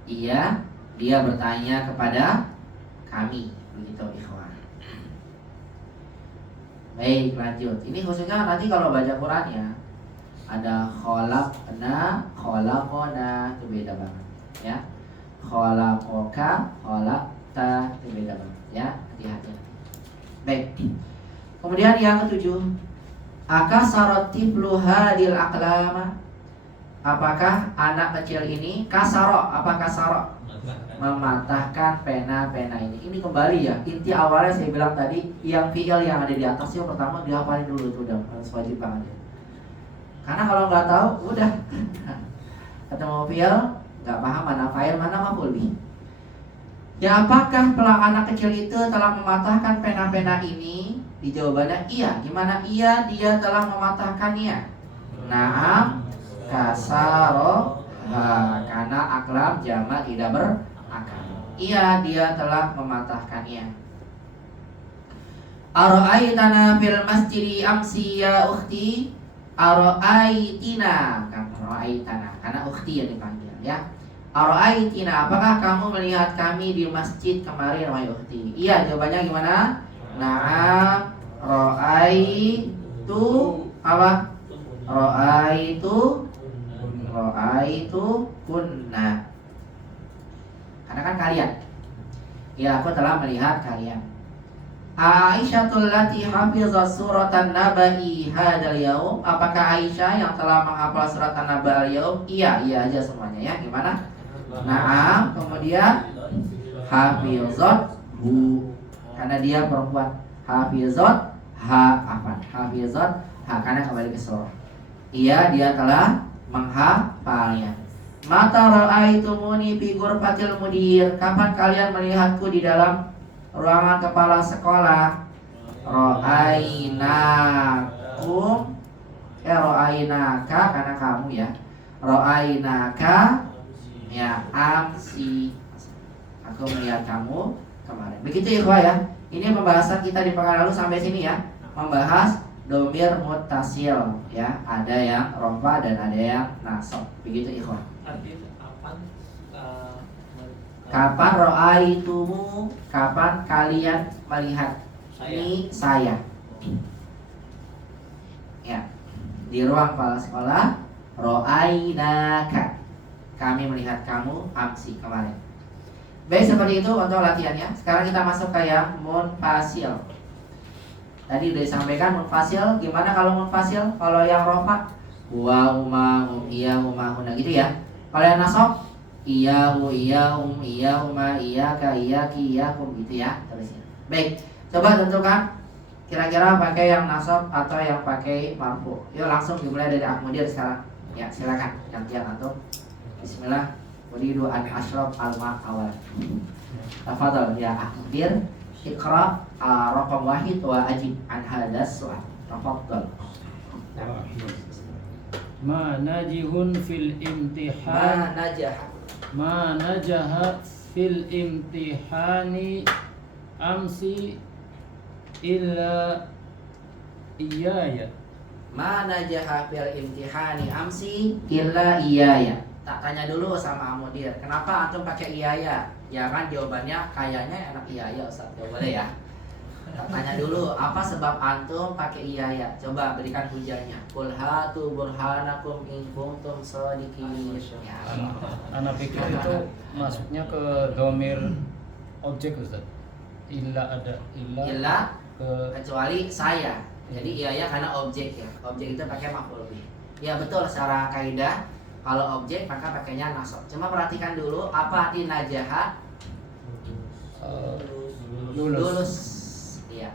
Iya, dia bertanya kepada kami. Begitu ikhwan. Baik, lanjut. Ini khususnya nanti kalau baca Quran ya, ada khalaqna, khalaqona, itu beda banget ya. Khalaqoka, khalaqta, itu beda banget ya. Hati-hati. Baik. Kemudian yang ketujuh, akasarotiflu hadil aqlama. Apakah anak kecil ini kasaro? Apa kasaro? Mematahkan pena-pena ini. Ini kembali ya, inti awalnya saya bilang tadi, yang fi'il yang ada di atas yang pertama dihafalin dulu tuh, udah harus wajib banget ya. Karena kalau nggak tahu, udah ketemu fi'il nggak paham mana fa'il mana maf'ul bih. Ya, apakah anak kecil itu telah mematahkan pena-pena ini? Di jawabannya iya. Gimana iya dia telah mematahkannya? Naam, kasaro. Karena aklam jamak tidak berakal. Iya, dia telah mematahkannya. Ara'aitana fil masjidi amsi ya ukhti. Ara'aitina, kan ara'aitana karena ukhti yang dipanggil ya. Ara'aitina, apakah kamu melihat kami di masjid kemarin wahai ukhti? Iya, jawabannya gimana? Na'am, ra'aitu apa? Ra'aitu kunna. Karena kan kalian. Ya, aku telah melihat kalian. Aisyahul lati hafizat suratan nabai hadal yaum. Apakah Aisyah yang telah menghafal surat an-naba al-yaum? Iya, iya aja semuanya ya. Gimana? Naam, kemudian hafizat hu. Karena dia perempuan. Hafizat ha apa? Hafizat ha karena kembali ke surah. Iya, dia telah menghafalnya. Mata ra'aitumuni fi ghurfatil mudir. Kapan kalian melihatku di dalam ruangan kepala sekolah? Ra'ainakum. Ra'ainaka karena kamu ya. Ra'ainaka ya amsi. Aku melihat kamu kemarin. Begitu ikhwah ya. Ini pembahasan kita di pekan lalu sampai sini ya. Membahas domir muttasil ya, ada yang rofa dan ada yang nasab. Begitu ikhwan. Artinya Kapan ra'aitumu? Kapan kalian melihat? Ini saya. Ya. Di ruang kepala sekolah ra'ainaka. Kami melihat kamu amsi kemarin. Baik, seperti itu untuk latihannya. Sekarang kita masuk ke yang munfasil. Tadi udah disampaikan munfasil. Gimana kalau munfasil? Kalau yang rofa wa huma hum iya huma huna gitu ya. Kalau yang nasab iyahu iyahum iyahuma iyaka iyaki iyakum gitu ya terusnya. Baik, coba tentukan kira-kira pakai yang nasab atau yang pakai marfu. Yuk langsung dimulai dari Akmudir sekarang. Ya, silakan gantian antum. Bismillah. Uridu an asyraf alma awal. Tafadhal ya Akmudir. Iqra raqam wahid wa ajib an hadas soal. Tafadhal. Ma najihun fil imtihan. Ma najaha fil imtihani amsi illa iyaya. Ma najaha fil imtihani amsi illa iyaya. tak tanya dulu sama Amudir, kenapa antum pakai iya ya? Ya kan jawabannya kayaknya enak iya ya Ustaz, ya boleh ya. Tak tanya dulu, apa sebab antum pakai iya ya? Coba berikan hujahnya. Qul hatu burhanakum in kuntum shadiqin. Ya. Anak pikir itu masuknya ke domir objek Ustaz. Illa ada Illa ke kecuali saya. Jadi iya ya karena objek ya. Objek itu pakai maf'ul bih. Ya betul, secara kaidah kalau objek maka pakainya nasab. Cuma perhatikan dulu apa arti najaha? Lulus. Iya.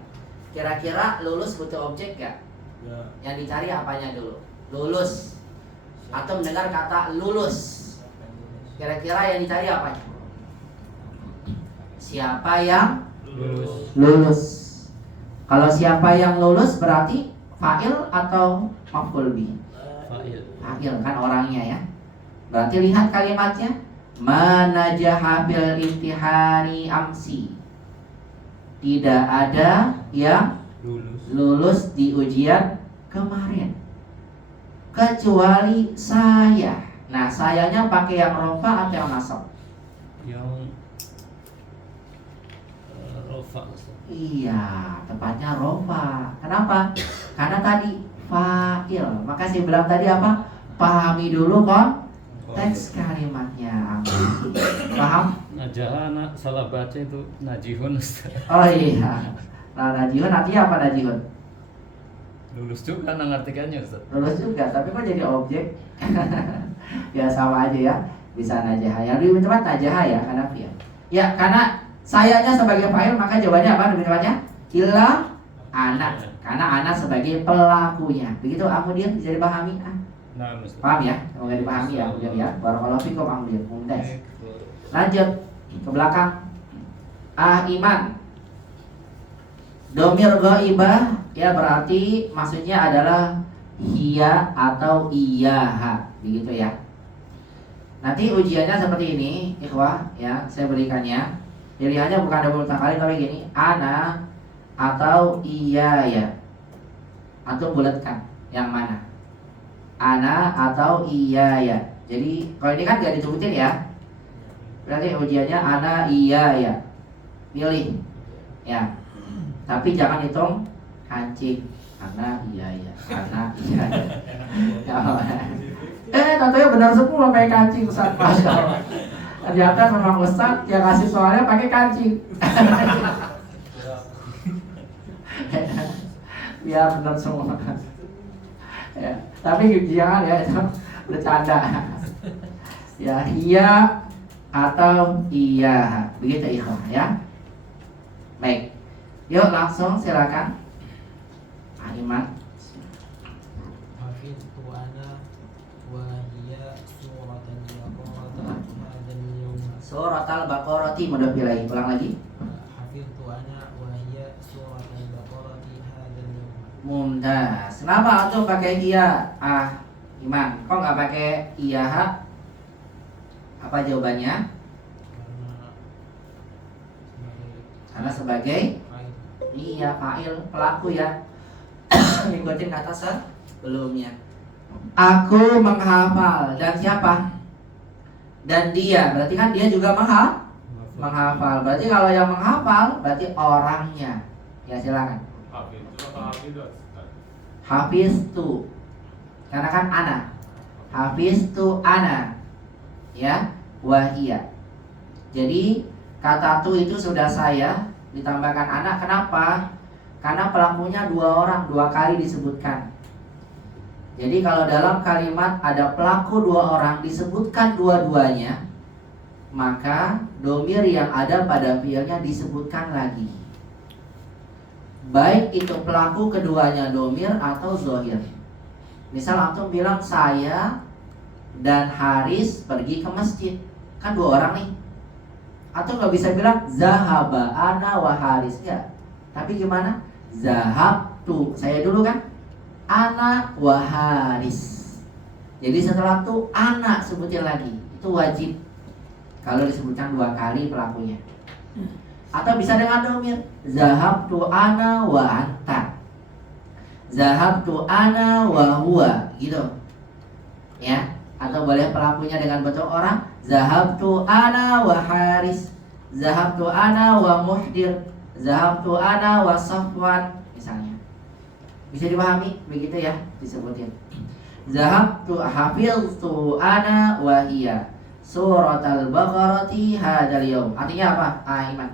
Kira-kira lulus butuh objek gak? Ya. Yang dicari apanya dulu? Lulus. Atau mendengar kata lulus. Kira-kira yang dicari apanya? Siapa yang lulus? Kalau siapa yang lulus berarti fa'il atau maf'ul bih? Fa'il kan orangnya ya. Berarti lihat kalimatnya, manajaha bil imtihani amsi. Tidak ada yang lulus di ujian kemarin kecuali saya. Nah, sayanya pakai yang rofa atau yang nasab? yang rofa. Iya, tepatnya rofa. Kenapa? Karena tadi fa'il. Maka saya bilang tadi apa? Pahami dulu konteks kalimatnya. Paham? Najah anak salah baca itu najihun Ustaz. Oh iya. Nah, najihun artinya apa najihun? Lulus juga ngartikannya Ustaz. Lulus juga, tapi kok jadi objek? Ya sama aja ya. Bisa najaha. Yang lebih tepat najaha ya, karena fi'il. Ya, karena sayanya sebagai fa'il maka jawabannya apa lebih tepatnya? Illa anak. Karena anak sebagai pelakunya. Begitu Amudir bisa dipahami? Nah, Ustaz. Paham ya? Semoga dipahami ya Amudir ya. Barakallahu fikum Amudir. Mumtaz. Lanjut ke belakang. Iman. Domir ghaibah ya berarti maksudnya adalah hiya atau iyaha, begitu ya. Nanti ujiannya seperti ini, ikhwah ya, saya berikannya. Pilihannya bukan double takalin tapi gini, ana atau iya ya. Antum bulatkan yang mana? Ana atau iya ya. Jadi kalau ini kan gak disebutin ya. Berarti ujiannya ana iya ya. Pilih ya. Tapi jangan hitung kancing. Ana iya ya. Ana iya ya. Tentunya benar semua pakai kancing Ustaz. Masya Allah. Ternyata memang Ustaz yang kasih soalnya pakai kancing. Biar benar semua. Ya, tapi jangan ya itu bercanda. Ya, iya atau iya. Begitu ikhwah ya. Baik. Yuk langsung silakan. Iman. Hafiztu ana wa hiya suratan baqarah hadzal yawm. Surat Al-Baqarah udah pilih. Ulang lagi. Hafiztu ana wa hiya suratan baqarah hadzal yawm. Mumtaz. Kenapa antum pakai iya? Iman. Kok nggak pakai iya? Apa jawabannya? Karena sebagai iya fa'il, pelaku ya. Ngikutin kata sebelumnya. Aku menghafal. Dan siapa? Dan dia. Berarti kan dia juga menghafal. Berarti kalau yang menghafal berarti orangnya. Ya silakan. Hafiz tu. Karena kan ana. Hafiz tu ana. Ya, wahia. Jadi kata tu itu sudah saya ditambahkan anak. Kenapa? Karena pelakunya dua orang, dua kali disebutkan. Jadi kalau dalam kalimat ada pelaku dua orang disebutkan dua-duanya, maka domir yang ada pada fiilnya disebutkan lagi. Baik itu pelaku keduanya domir atau zohir. Misal antum bilang saya dan Haris pergi ke masjid, kan dua orang nih. Atau nggak bisa bilang zahaba ana wa Haris, ya. Tapi gimana? Zahab tu, saya dulu kan. Ana wa Haris. Jadi setelah tu ana sebutin lagi. Itu wajib kalau disebutkan dua kali pelakunya. Atau bisa dengan domir. Zahab tu ana wa anta. Zahab tu ana wa huwa, gitu. Ya. Atau boleh pelakunya dengan bentuk orang. Zahabtu ana wa Haris, zahabtu ana wa Muhdir, zahabtu ana wa Safwan, misalnya. Bisa dipahami begitu ya disebutin. Zahabtu hafiztu ana wa hiya suratal baqarati hadzal yaum. Artinya apa? Iman.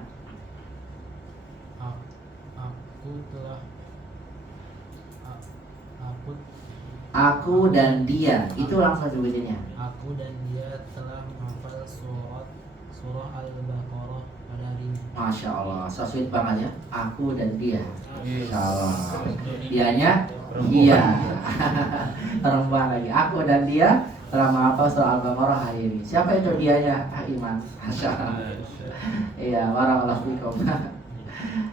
Aku dan dia, itu langsung sebutinnya. Aku dan dia telah menghafal surah Al-Baqarah pada hari ini. Masya Allah, so sweet banget ya. Aku dan dia. Masya Allah. Dianya iya. Perempuan lagi. Aku dan dia telah menghafal surah Al-Baqarah hari ini. Siapa itu dianya? Iman. Masya Allah. Iya, warahmatullahi wabarakatuh.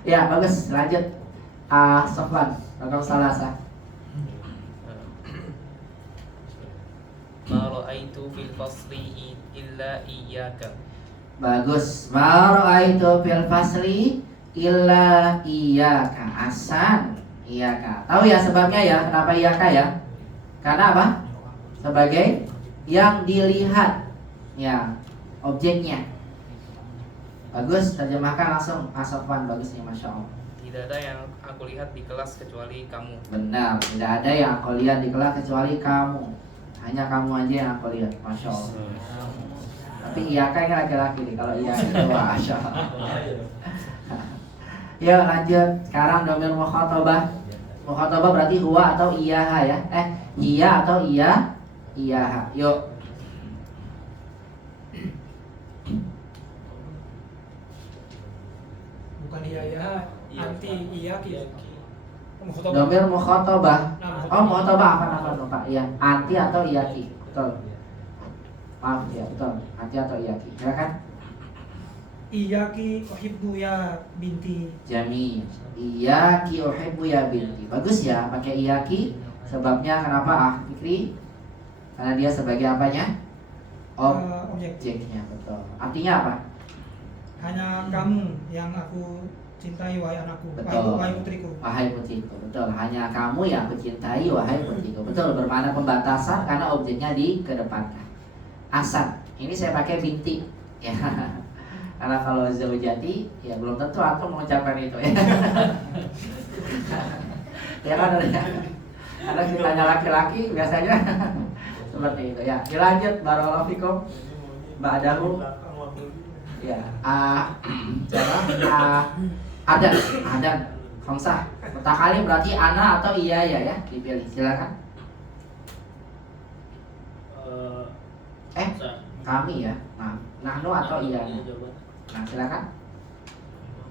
Ya, bagus. Lanjut. Sofwan, rokam salasa. Ma ra'aitu fil fasli illa iyyaka. Bagus. Ma ra'aitu fil fasli illa iyyaka. Ahsan. Iyyaka. Tahu ya sebabnya ya kenapa iyyaka ya? Karena apa? Sebagai yang dilihat. Ya, objeknya. Bagus, terjemahkan langsung. Sofwan, bagus nih, Masya Allah. Tidak ada yang aku lihat di kelas kecuali kamu. Benar, tidak ada yang aku lihat di kelas kecuali kamu. Hanya kamu aja yang aku lihat, Masya Allah. Tapi iya kan laki-laki nih, kalau iya itu Masya Allah. Yuk lanjut, sekarang domir mukhatabah. Mukhatabah berarti huwa atau iyaha ya. Iya atau iya, iyaha. Yuk. Bukan iya ya, anti iya ki. Domir mukhatabah. Oh, mukhatabah apa nama Pak? Iya, anti atau iyaki. Betul. Maaf ya, betul. Anti atau iyaki. Ya kan? Iyaki uhibbu ya binti. Jami. Iyaki uhibbu ya binti. Bagus ya, pakai iyaki. Sebabnya kenapa? Fikri? Karena dia sebagai apanya? Objek. Objeknya, betul. Artinya apa? Hanya kamu yang aku cintai wahai anakku, Betul. wahai putriku. Wahai putriku, betul. Hanya kamu yang aku cintai, wahai putriku. Betul, bermakna pembatasan karena objeknya dikedepankan. Asad, ini saya pakai binti. Ya. Karena kalau zaujati, ya belum tentu aku mengucapkan itu ya. Ya kan ya. Karena kitanya laki-laki biasanya seperti itu ya. Dilanjut, barakallahu fikum. Ba'dahu. Ya, Adan, khamsah. Mutakali berarti ana atau iya ya, dipilih. Silakan. Kami ya. Nah, nahnu atau iya. Nah, silakan.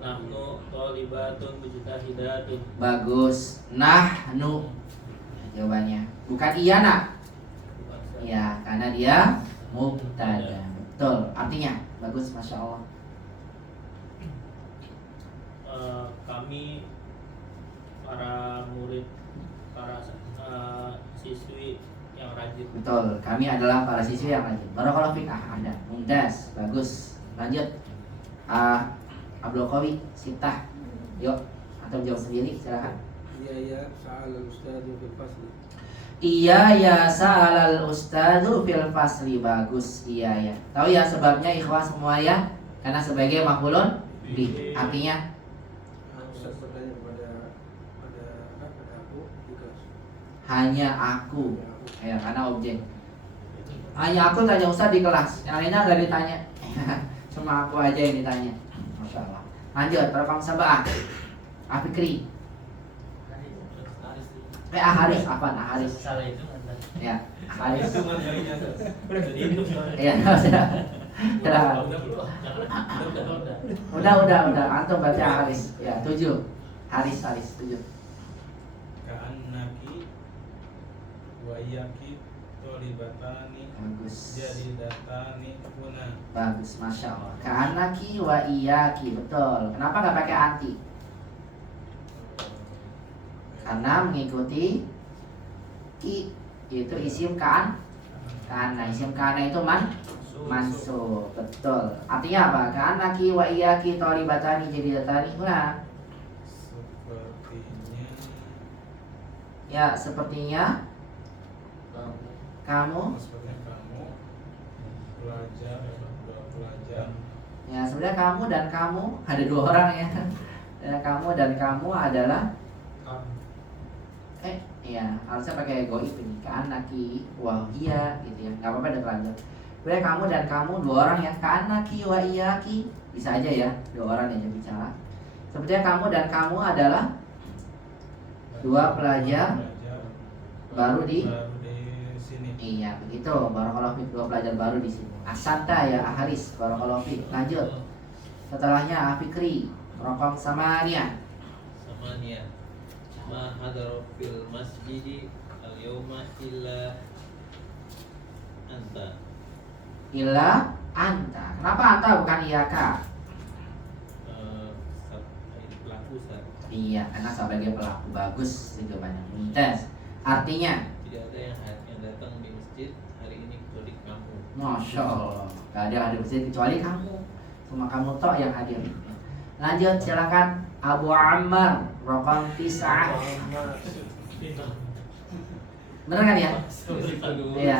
Nahnu thalibatun mujtahidatun. Bagus. Nahnu. Jawabannya. Bukan iya nak. Ya, karena dia mubtada. Betul. Artinya bagus, Masya Allah. Kami para murid, para siswi yang rajin. Betul, kami adalah para siswi yang rajin. Barakallahu fiik. Ada. Mumtaz, bagus. Lanjut. Abdul Qawi, Sitah. Yuk, atau jawab sendiri, silakan. Iya ya, sa'al al-ustadzu fil fasli. Iya ya, sa'alal ustadzu fil fasli. Bagus, iya ya. Tahu ya sebabnya ikhwah semua ya? Karena sebagai maf'ulun bih. Artinya Ustaz bertanya kepada aku di kelas. hanya aku. Ya, karena objek. Hanya aku tanya Ustaz di kelas. Yang lainnya enggak ditanya. Cuma aku aja yang ditanya. Masya Allah. Lanjut, rekam sabah. Afikri. Haris, apa? Haris. Salah itu Ya, Haris. Iya. Ya, udah. Antum baca Haris. Ya, 7. Haris 7. Ka'annaki wa iyaki thalibatani Bagus. jadidatani huna. Bagus, Masya Allah. Ka'annaki wa iyaki. Betul. Kenapa nggak pakai anti? Karena mengikuti yaitu isim kana. Isim kana itu mansub. Betul. Artinya apa? Ka'annaki wa iyaki thalibatani jadidatani huna. Sepertinya Ya, sepertinya kamu sepertinya pelajar, dua pelajar. Ya, sebenarnya kamu dan kamu ada dua orang ya. Ya, kamu dan kamu adalah iya harusnya pakai goib ini kanaki wahia gitu ya, nggak apa-apa ada pelajar. Sebenarnya kamu dan kamu dua orang ya, kanaki wahiyaki bisa aja ya, dua orang yang bicara. Sepertinya kamu dan kamu adalah dua pelajar baru di sini. iya begitu, barakallahu fiik, dua pelajar baru di sini. Asanta ya Aharis, barakallahu fiik. Lanjut. Setelahnya Fikri, rokam samania. Samania. Ma hadar fil masjidi al-yawma illa anta. Illa anta. Kenapa anta bukan iyaka? Pelaku Ustaz. Iya, karena sebagai pelaku bagus itu banyak. Mumtaz. Artinya, Tidak ada yang datang di masjid hari ini kecuali kamu. masya Allah, gak ada yang hadir di sini kecuali kamu. Cuma kamu tok yang hadir. Lanjut, silakan Abu Ammar, rokam tis'ah. Bener kan ya? Iya.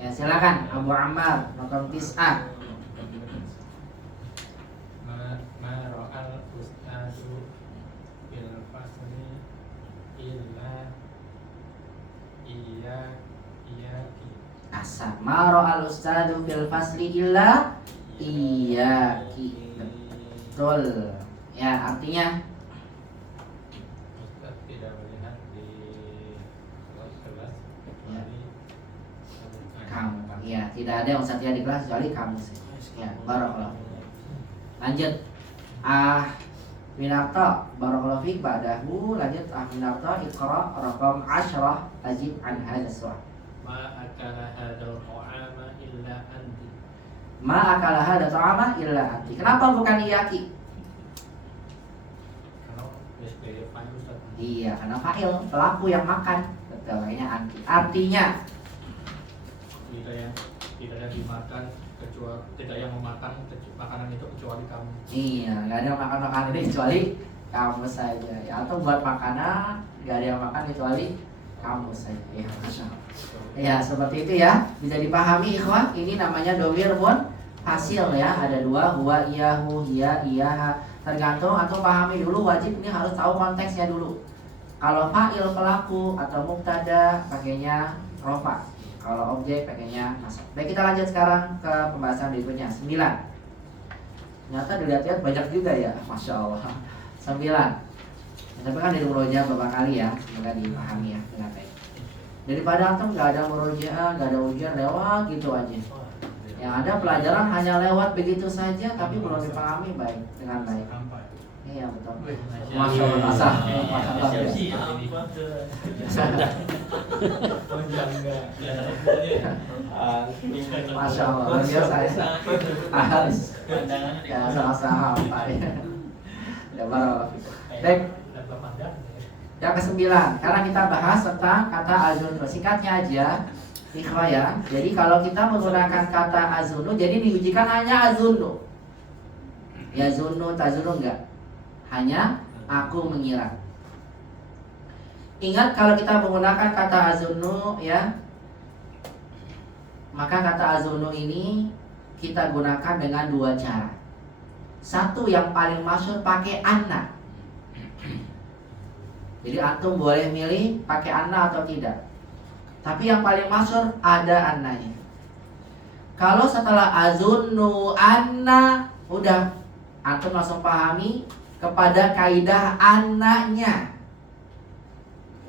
Ya, silakan Abu Ammar, rokam tis'ah. Ma ra'al ustadu bil fasli illa iyaki. Asal maro al ustadu fil fasli illa iyaki. Betul. Ya, artinya Ustaz tidak melihat di kelas Ya. kecuali kamu. Ya, tidak ada yang Ustaz di kelas kecuali kamu. Ya, barakallahu. Lanjut. Minarto, barakallahu fiik ba'dahu. Lanjut Minarto, iqra raqam 10 ajib an hadha su'al. Ma akala hadal ta'ama illa anti. Ma akala hadha ta'ama illa anti. Kenapa bukan iyaki? Kalau sebagai fa'il Ustaz. Iya, karena fa'il, pelaku yang makan. Betul, kayaknya anti. Artinya Tidak yang dimakan kecuali tidak yang memakan makanan itu kecuali kamu. iya, nggak ada yang makan makanan ini kecuali kamu saja. Ya, atau buat makanan nggak ada yang makan kecuali kamu saja. Ya, Masya Allah. Ya, seperti itu ya. Bisa dipahami ikhwan. Ini namanya domir hasil ya. Ada dua, huwa, iyahu, hiya, iyaha. Tergantung atau pahami dulu, wajib ini harus tahu konteksnya dulu. Kalau fa'il pelaku atau mubtada pakainya rofa. Kalau objek pakainya nasab. Baik, kita lanjut sekarang ke pembahasan berikutnya. 9. Ternyata dilihat-lihat banyak juga ya, Masya Allah. 9. Tapi kan dari murojaah beberapa kali ya, semoga dipahami ya dengan baik. Daripada antum nggak ada murojaah, nggak ada ujian, lewat gitu aja. Yang ada pelajaran hanya lewat begitu saja, tapi belum dipahami baik dengan baik. Iya betul. Masya Allah, masa. Masya Allah, luar biasa ya. Harus. Ya, sama-sama Pak. Ya, barakallahu fikum. Baik. Yang ke-9, karena kita bahas tentang kata azunu. Singkatnya aja, ikhwah ya. Jadi kalau kita menggunakan kata azunu, jadi diujikan hanya azunu. Ya zunu, tazunu enggak. Hanya aku mengira. Ingat kalau kita menggunakan kata azunu ya, maka kata azunu ini kita gunakan dengan dua cara. Satu yang paling masyhur pakai anna. Jadi antum boleh milih pakai anna atau tidak. Tapi yang paling masyhur ada annanya. Kalau setelah azunnu anna, udah antum langsung pahami kepada kaidah annanya.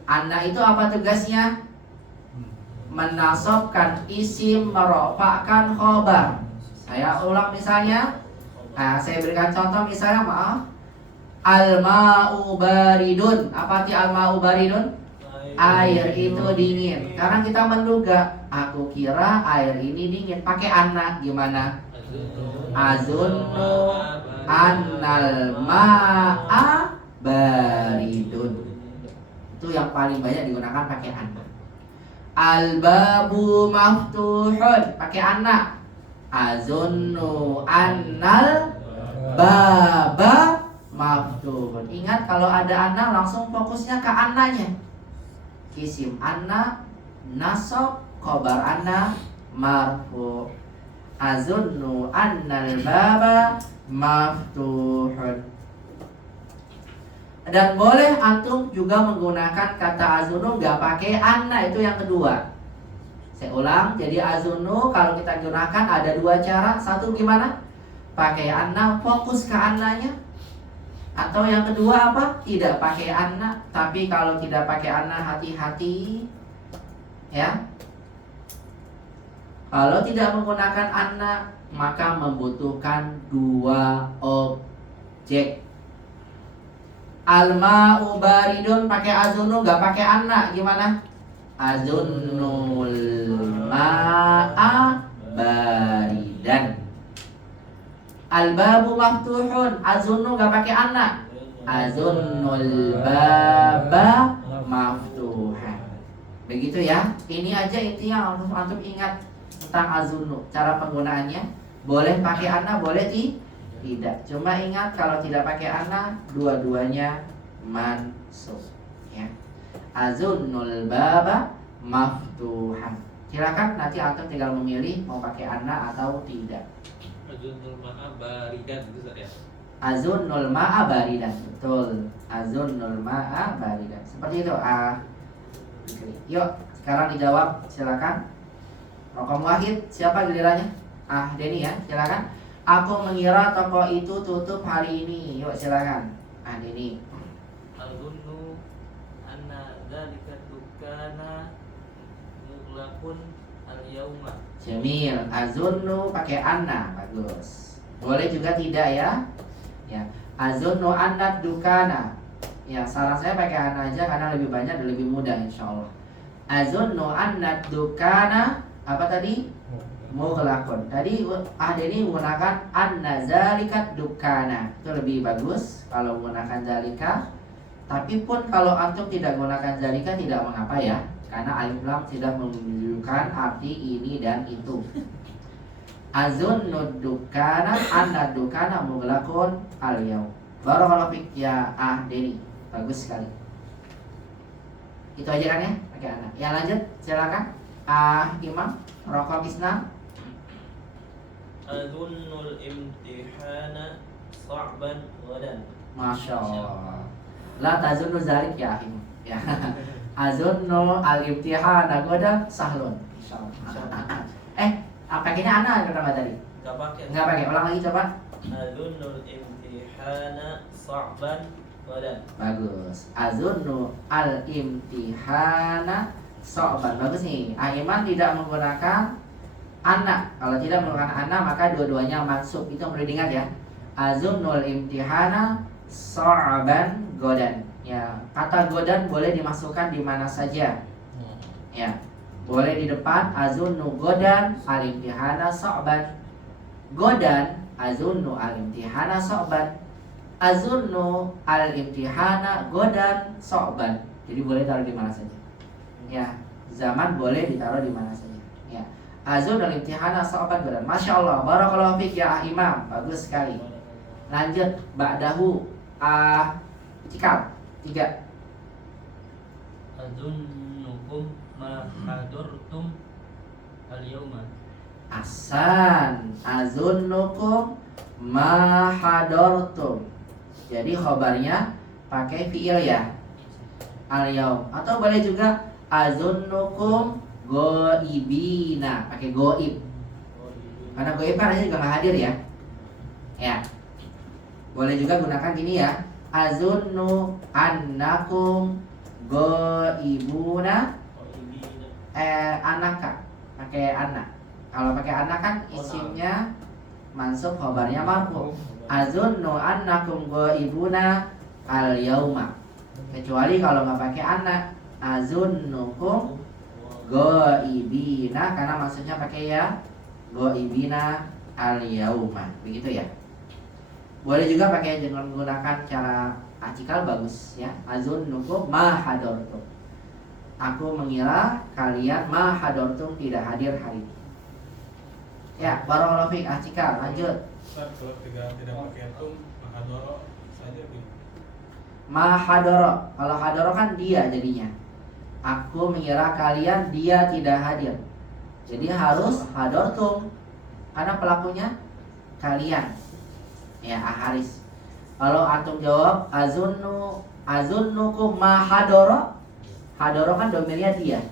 Anna itu apa tugasnya? Menasabkan isim, merofakkan khobar. Saya ulang misalnya. Nah, saya berikan contoh misalnya, maaf. Al-ma'u baridun. Apa arti al-ma'u baridun? Air itu dingin. Karena kita menduga, aku kira air ini dingin. Pakai anna gimana? Azunnu annal ma'a baridun. Itu yang paling banyak digunakan pakai anna. Al-babu maftuhun. Pakai anna. Azunnu annal baba maftuhun. Ingat kalau ada anna langsung fokusnya ke annanya. Isim anna, nasab, khobar anna, marfu. Azunnu annal baba maftuhun. Dan boleh antum juga menggunakan kata azunnu nggak pakai anna, itu yang kedua. Saya ulang, jadi azunnu kalau kita gunakan ada dua cara. Satu gimana? Pakai anna, fokus ke annanya. Atau yang kedua apa? Tidak pakai anna. Tapi kalau tidak pakai anna, hati-hati ya. Kalau tidak menggunakan anna, maka membutuhkan dua objek. Al-ma'u baridun pakai azunnu, nggak pakai anna, gimana? Azunnul ma'a baridan. Al-babu maftuhun, azunnu nggak pakai anna. Azunnul baba maftuhan. Begitu ya. Ini aja intinya antum ingat tentang azunnu. Cara penggunaannya boleh pakai anna, boleh tidak. Cuma ingat kalau tidak pakai anna, dua-duanya mansub ya. Azunnul baba maftuhan. Silakan nanti antum tinggal memilih mau pakai anna atau tidak. Azunnul ma'a baridan itu Ustaz ya. Azunnul ma'a baridan. Betul. Azunnul ma'a baridan. Seperti itu. Yuk, sekarang dijawab silakan. Rokom Wahid, siapa gilirannya? Denny ya, silakan. Aku mengira toko itu tutup hari ini. Yuk silakan. Denny. Azunnu anna dzalika dukana mughlaqun al-yauma. Jamil. Azunnu pakai anna, bagus. Boleh juga tidak ya? Ya. Azunnu anna dukana. Ya, saran saya pakai anna aja karena lebih banyak dan lebih mudah insyaallah. Azunnu anna dukana apa tadi? Mughlaqun. Tadi Denny menggunakan anna zalikat dukana. Itu lebih bagus kalau menggunakan zalika. Tapi pun kalau antum tidak menggunakan zalika tidak mengapa ya. Karena alif lam tidak menunjukkan arti ini dan itu. Azunnu dukana anna dukana mughlaqun al-yaum. Barakallahu fik ya Denny. Bagus sekali. Itu aja kan ya? Pakai anna. Ya lanjut silakan. Imam Rokok Islam. Azunnul imtihana sa'ban ghadan. Masya Allah. La tazunnu zalik ya Imam. Ya. Azunnu al-imtihana ghadan sahlun. Insyaallah. Pakainya ana kata tadi? Enggak pakai. Enggak pakai. Ulang lagi coba. Azunnul imtihana sa'ban ghadan. Bagus. Azunnu al-imtihana so'ban. Bagus nih. Iman tidak menggunakan anak. Kalau tidak menggunakan anak maka dua-duanya mansub. Itu perlu diingat ya. Azunnul imtihana so'ban godan. Ya, kata godan boleh dimasukkan di mana saja. Ya, boleh di depan. Azunnu godan al-imtihana so'ban. Godan azunnu al-imtihana so'ban. Azunnu al-imtihana godan so'ban. Jadi boleh taruh di mana saja. Ya, zaman boleh ditaruh di mana saja. Ya. Azun dan imtihana so'ban godan. Masya Allah. Barakallahu fiik ya Imam. Bagus sekali. Lanjut. Ba'dahu. Cikal. 3. Azunnukum ma hadurtum al-yauma. Ahsan. Azunnukum ma hadortum. Jadi khobarnya pakai fi'il ya. Al-yaum. Atau boleh juga azunnukum goibina, pakai goib. Karena goib kan juga nggak hadir ya. Ya. Boleh juga gunakan gini ya. Azunnu annakum goibuna. Anaka, pakai anak. Kalau pakai anak kan isimnya mansub, khabarnya marfu. Azunnu annakum goibuna al yauma. Kecuali kalau nggak pakai anak. Azunnukum goibina, karena maksudnya pakai ya goibina al yauma. Begitu ya. Boleh juga pakai dengan menggunakan cara acikal, bagus ya. Azunnukum ma hadortum. Aku mengira kalian ma hadortum tidak hadir hari ini. Ya, barakallahu fiik acikal. Lanjut. Ustaz, kalau tidak pakai tum maka doro saja gitu. Ma hadoro. Kalau hadoro kan dia jadinya. Aku mengira kalian dia tidak hadir. Jadi harus hadortum. karena pelakunya kalian. Ya, Haris. Kalau antum jawab azunnukum ma hadoro. Hadoro kan domirnya dia.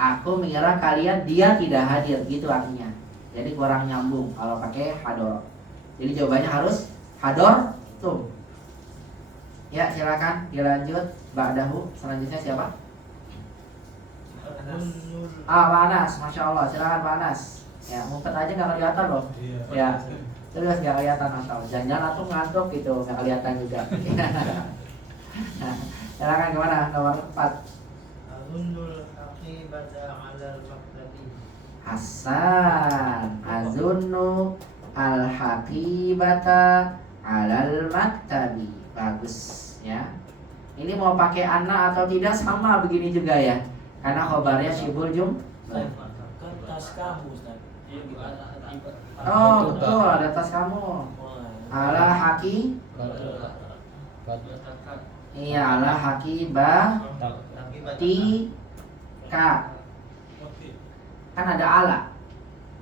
Aku mengira kalian dia tidak hadir, gitu artinya. Jadi kurang nyambung kalau pakai hadoro. Jadi jawabannya harus hador tum. Ya, silakan dilanjut. Ba'dahu selanjutnya siapa? Pak Anas, Masya Allah, silakan Pak Anas. Ya, ngumpet aja nggak kelihatan loh. Iya. Ya, terus nggak kelihatan atau jangan-jangan aku ngantuk gitu, nggak kelihatan juga. Nah, silakan kemana? Nomor 4. Azunnul aqibata 'alal maqtadi. Hasan, azunnu al-haqibata 'alal maktabi. Bagus ya. Ini mau pakai anna atau tidak sama begini juga ya. Karena khobarnya syibul jum. Kertas kamu Ustaz. Oh, betul, ada tas kamu. Ala haki. Iya, ala haki ba ti ka. Kan ada ala.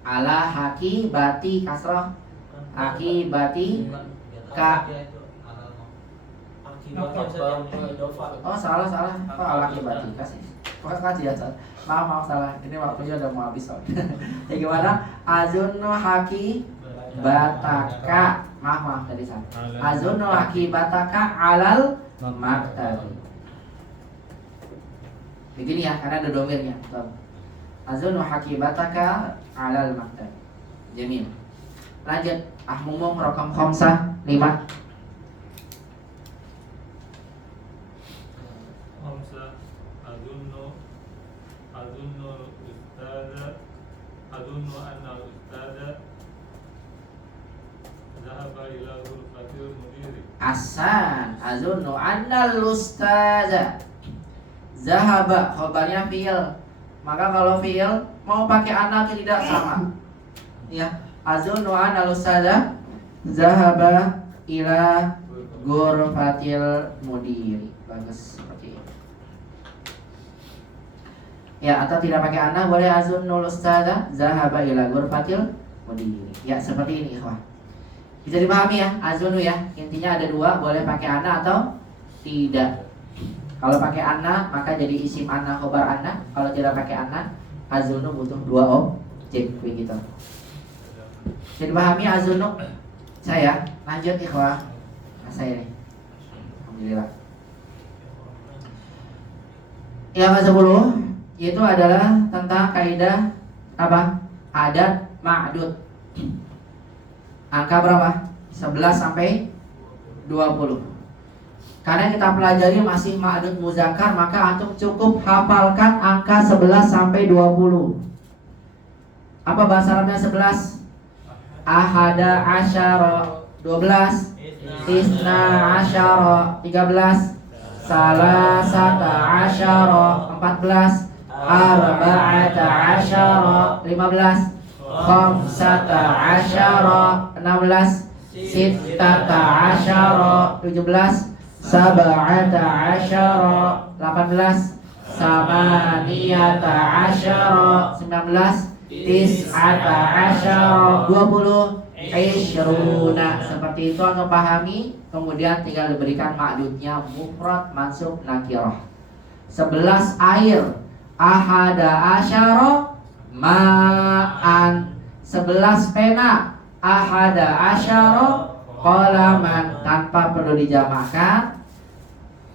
Ala haki bati kasroh. Haki bati ka. Oh, salah. Kok ala haki bati kasih. Pokoknya kasih ya, maaf salah. Ini waktunya udah mau habis soalnya. Ya gimana? Azunnu haki bataka. Maaf tadi salah. Azunnu haki bataka alal maktabi. Begini ya, karena ada domirnya. Azunnu haki bataka alal maktabi. Jamil. Lanjut. Ahmumum rakam khamsah 5. أظن أن الأستاذ ذهب إلى غرفة المدير. Asan, azunnu annal ustaza zahaba, khobarnya fi'il. Maka kalau fi'il mau pakai anna atau tidak sama. Ya, azunnu annal ustaza zahaba ila ghurfatil mudiri. Bagus seperti itu. Ya, atau tidak pakai anna boleh azunnul ustaza zahaba ila ghurfatil mudiri. Ya, seperti ini ikhwah. Bisa dipahami ya, azunu ya. Intinya ada dua, boleh pakai anna atau tidak. Kalau pakai anna maka jadi isim anna khobar anna. Kalau tidak pakai anna, azunu butuh dua objek begitu. Bisa dipahami azunu? Saya lanjut ikhwah. Nah, saya nih. Alhamdulillah. Yang ke-10 itu adalah tentang kaidah apa? Adat ma'dud. Angka berapa? 11 sampai 20. Karena kita pelajari masih ma'dud muzakkar, maka antum cukup hafalkan angka 11 sampai 20. Apa bahasa Arabnya 11? Ahada asyara 12, isna asyara 13, salasata asyara 14, arba'ata asyara 15, khamsata asyara 16, sittata asyara 17, sab'ata asyara 18, samaniyata asyara 19, tis'ata asyara 20, isyruna. Seperti itu anda pahami. Kemudian tinggal diberikan ma'dudnya mufrad mansub nakirah. 11 air, ahada asyara ma'an. 11 pena, ahada asyara qalaman. Tanpa perlu dijamakkan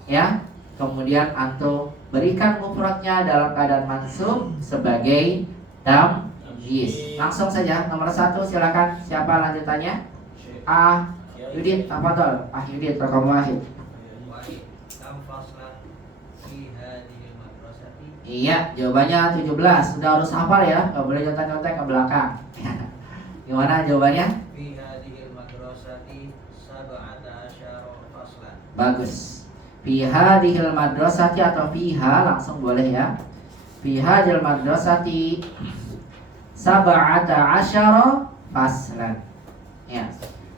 ya. Kemudian antum berikan mufradnya dalam keadaan mansub sebagai tamyiz. Langsung saja nomor 1 silakan. Siapa lanjutannya? Yudit, tafadhol. Yudit, raqam wahid. Iya, jawabannya 17. Sudah harus hafal ya, nggak boleh nyontek-nyontek ke belakang. Gimana jawabannya? Bagus. Fi hadhil madrasati atau fiha langsung boleh ya. Fi hadhil madrasati sab'ata asyara faslan. Ya.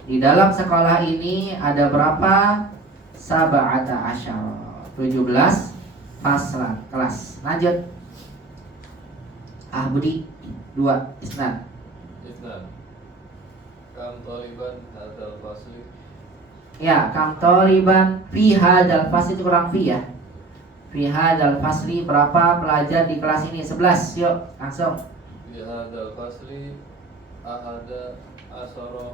Di dalam sekolah ini ada berapa? Sab'ata asyara. 17 faslan, kelas. Lanjut. Budi 2 isnad. Isnan. Kam taliban hadal fasli. Ya, kam taliban fi hadzal fasli, itu kurang fi ya. Fi hadzal fasli, berapa pelajar di kelas ini? 11. Yuk, langsung. Fi hadal fasli ahada asara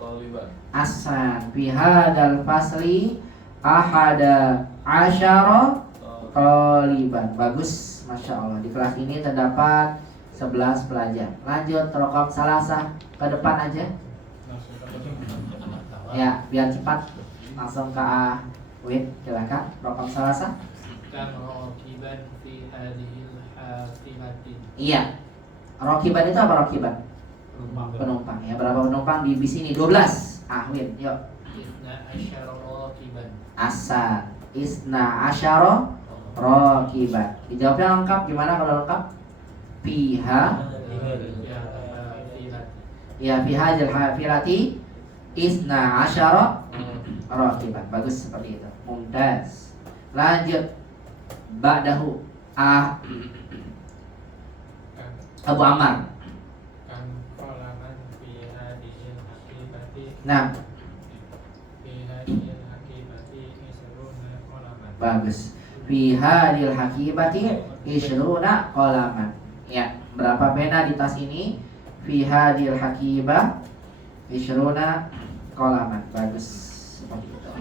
taliban. Ahsan. Fi hadzal fasli ahada asyara taliban. Bagus, Masya Allah. Di kelas ini terdapat 11 pelajar. Lanjut, rokam salasah, ke depan aja. Ya, biar cepat. Langsung ke Wid, silakan. Rokam salasah. Kam rakiban fi hadhil hafilati. Iya. Rokiban itu apa rokiban? Penumpang ya. Berapa penumpang di bis ini? 12. Wid, yuk. Isna asyara rakiban. Asan. Isna asyara rokiban. Dijawabnya lengkap. Gimana kalau lengkap? Fiha. Ya, fiha hafilati isna asyara rokiban. Bagus, seperti itu. Mumtaz. Lanjut. Ba'dahu Abu Ammar. Kam qalaman fi hadhil hafilati. Nah, Fi hadhil hafilati isruna qalaman. bagus. Fi hadil hakibati isyruna qalaman. Ya, berapa pena di tas ini? Fi hadil hakibah isyruna qalaman. Bagus. Seperti itu.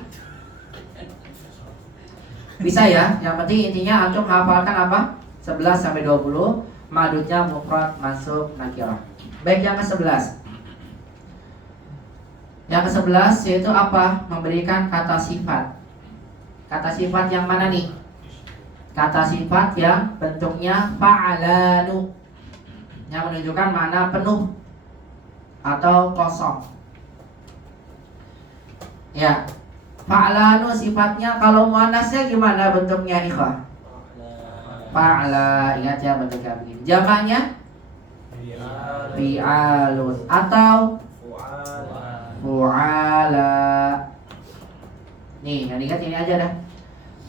Bisa ya, yang penting intinya antum hafalkan apa? 11 sampai 20, madutnya mufrad, mansub, nakirah. Baik, yang ke-11. Yang ke-11 yaitu apa? Memberikan kata sifat. Kata sifat yang mana nih? Kata sifat yang bentuknya fa'alanu, yang menunjukkan makna penuh atau kosong. Ya, fa'alanu sifatnya. Kalau muannasnya gimana bentuknya, ikhwah? Fa'ala, ingat ya bentuknya begini. Jamaknya fi'alun atau fu'ala. Nih, yang ingat ini aja dah.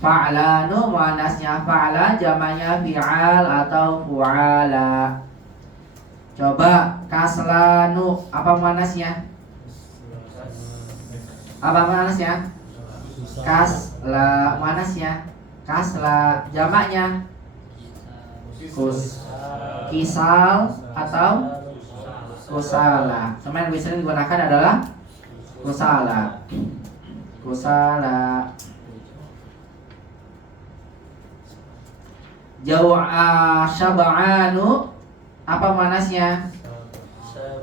Fa'lanu muannasnya fa'ala, jamaknya fi'al atau fu'ala. Coba kaslanu, apa muannasnya? Apa muannasnya? Kasla, muannasnya kasla, jamaknya kisal atau kusala. Sama yang lebih sering digunakan adalah kusala. Kusala. Syaba'anu, apa manasnya?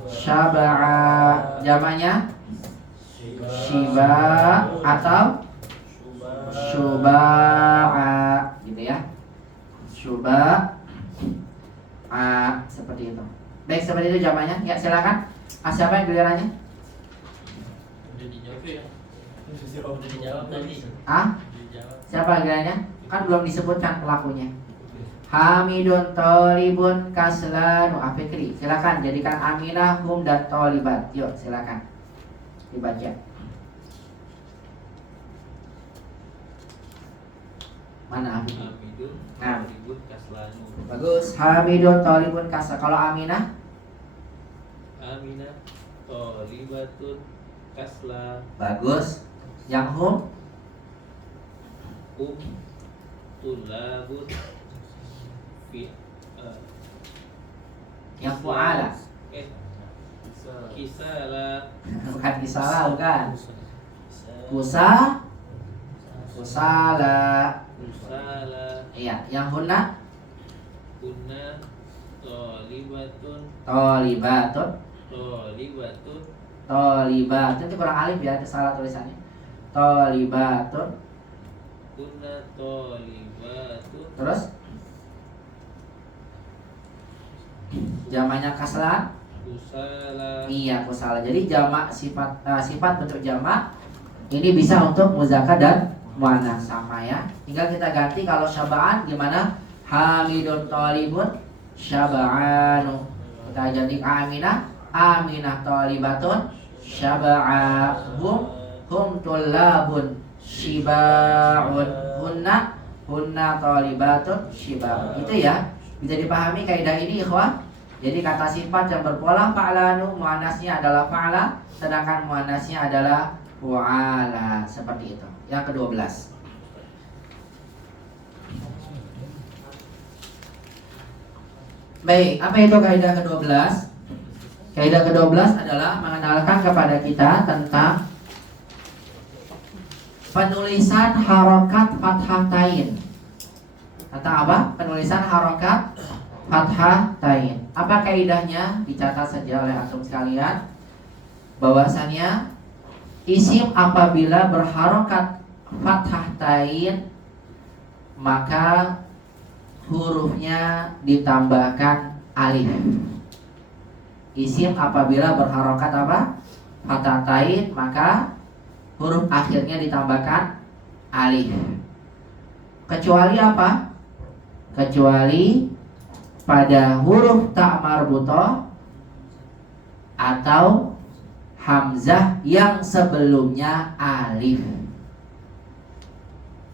Syaba'a, jamaknya shiba atau syuba'a, gitu ya. Syuba'a, seperti itu. Baik, seperti itu jamaknya. Ya, silakan. Siapa yang gilirannya? Udah dijawab ya? Udah dijawab tadi. Siapa gilirannya? Kan belum disebutkan pelakunya. Hamidun, Tolibun, Kaslanu, Afikri. Silakan jadikan Aminah, Hum dan Tolibat. Yuk, silakan dibaca. Mana Afikri? Hamidun, Nah. Tolibun, Kaslanu. Bagus. Hamidun, Tolibun, Kasla. Kalau Aminah? Aminah, Tolibatun, Kasla. Bagus. Yang Hum? Tulabun, Yang Fu'ala? Kisala. Bukan Kisala, bukan. Kusala. Iya, yang Hunna? Kunna, Tolibatun, Tolibatun. Tolibatun, Tolibatun itu kurang alif ya, salah tulisannya. Tolibatun. Kunna, Tolibatun. Terus jamaknya kaslan? Kusala. Iya, kusala. Jadi jamak sifat bentuk jamak ini bisa untuk muzakkar dan muannats, sama ya. Tinggal kita ganti. Kalau syaba'an gimana? Hamidun, Tolibun, syaba'anu. Kita ganti Aminah, Aminah, Tolibatun, syaba'a. Hum tullabun, shiba'un. Hunna Tolibatun, shiba'un. Gitu ya. Bisa dipahami kaidah ini, ikhwah? Jadi kata sifat yang berpola fa'lanu muannasnya adalah fa'ala, sedangkan muannasnya adalah fu'ala. Seperti itu. Yang ke-12. Baik, apa itu kaidah ke-12? Kaidah ke-12 adalah mengenalkan kepada kita tentang penulisan harokat fathatain. Tentang apa? Penulisan harokat fathatain. Apa kaidahnya? Dicatat saja oleh antum sekalian. Bahwasannya isim apabila berharokat fathatain maka hurufnya ditambahkan alif. Isim apabila berharokat apa? Fathatain maka huruf akhirnya ditambahkan alif. Kecuali apa? Kecuali pada huruf ta marbutoh atau hamzah yang sebelumnya alif.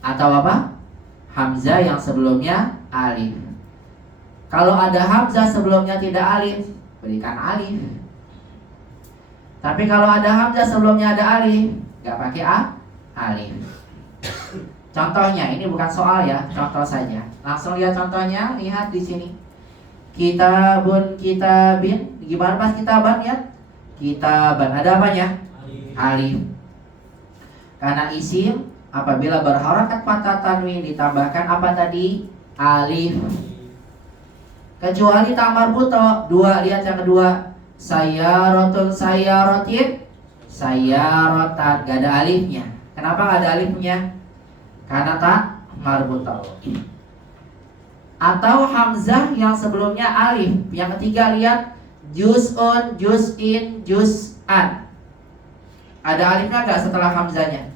Atau apa? Hamzah yang sebelumnya alif. Kalau ada hamzah sebelumnya tidak alif, berikan alif. Tapi kalau ada hamzah sebelumnya ada alif, gak pakai alif. Contohnya, ini bukan soal ya, contoh saja. Langsung lihat contohnya, lihat di sini. Kitabun, kitabin. Gimana pas kitaban ya? Kitaban, ada apanya? Alif. Karena isim apabila berharakat fathah tanwin ditambahkan apa tadi? Alif. Kecuali ta marbutoh. Dua, lihat yang kedua. Sayaratun, sayaratin, sayaratan, gak ada alifnya. Kenapa gak ada alifnya? Karena ta marbutoh. Atau hamzah yang sebelumnya alif. Yang ketiga lihat juz'un, juz'in, juz'an. Ada alifnya gak setelah hamzahnya?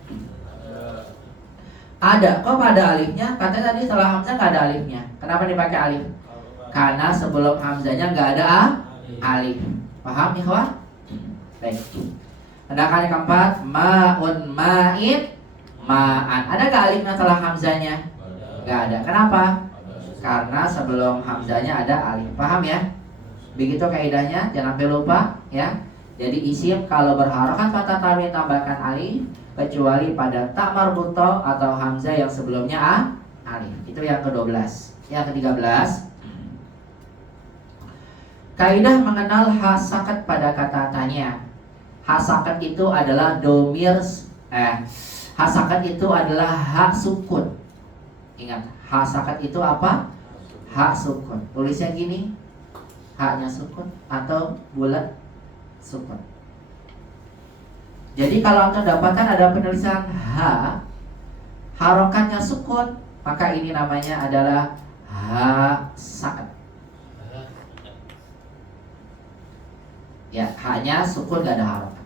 Ada. Kok ada alifnya? Katanya tadi setelah hamzah gak ada alifnya. Kenapa dipakai alif? Karena sebelum hamzahnya gak ada alif. Paham ikhwah? Baik. Sedangkan yang keempat ma'un, ma'in, ma'an. Ada gak alifnya setelah hamzahnya? Gak ada. Kenapa? Karena sebelum hamzahnya ada alif. Paham ya? Begitu kaidahnya, jangan sampai lupa ya. Jadi isim kalau berharokat fathah tanwin tambahkan alif, kecuali pada ta marbutoh atau hamzah yang sebelumnya alif. Itu yang ke-12. Yang ke-13, kaidah mengenal hasakat pada kata tanya. Hasakat itu adalah domir, hasakat itu adalah hak sukun. Ingat, hasakat itu apa? Hak sukun. Tulisnya gini, haknya sukun atau bulat sukun. Jadi kalau anda dapatkan ada penulisan ha, harokatnya sukun, maka ini namanya adalah hasakat. Ya, hanya sukun, gak ada harokat.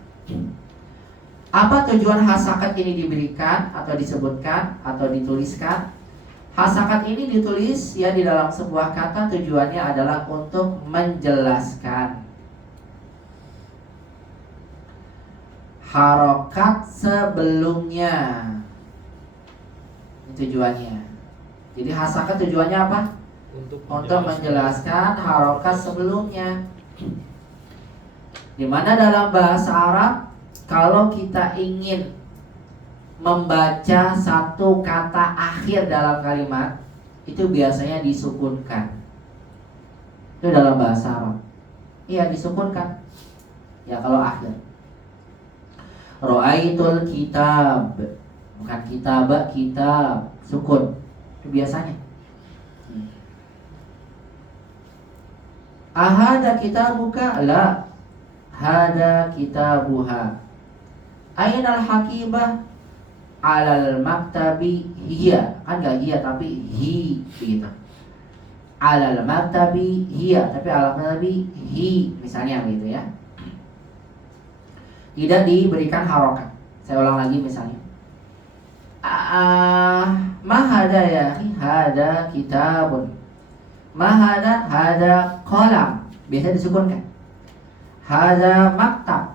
Apa tujuan hasakat ini diberikan atau disebutkan atau dituliskan? Hasakat ini ditulis ya di dalam sebuah kata, tujuannya adalah untuk menjelaskan harokat sebelumnya. Ini tujuannya. Jadi hasakat tujuannya apa? Untuk menjelaskan harokat sebelumnya. Dimana dalam bahasa Arab kalau kita ingin membaca satu kata akhir dalam kalimat, itu biasanya disukunkan. Itu dalam bahasa Arab. Iya, disukunkan. Ya kalau akhir. Ra'aitul kitab. Bukan kitab, kitab. Sukun. Itu biasanya. Ahada kitabuka? La. Hada kitabuha. Ainal hakibah? Alal maktabi hiya. Kan gak hiya tapi hi gitu. Alal maktabi hiya, tapi alal maktabi hi, misalnya gitu ya. Tidak diberikan harokat. Saya ulang lagi misalnya. Mahada ya, hada kitabun. Mahada, hada kolam. Biasa disukunkan. Hada maktab.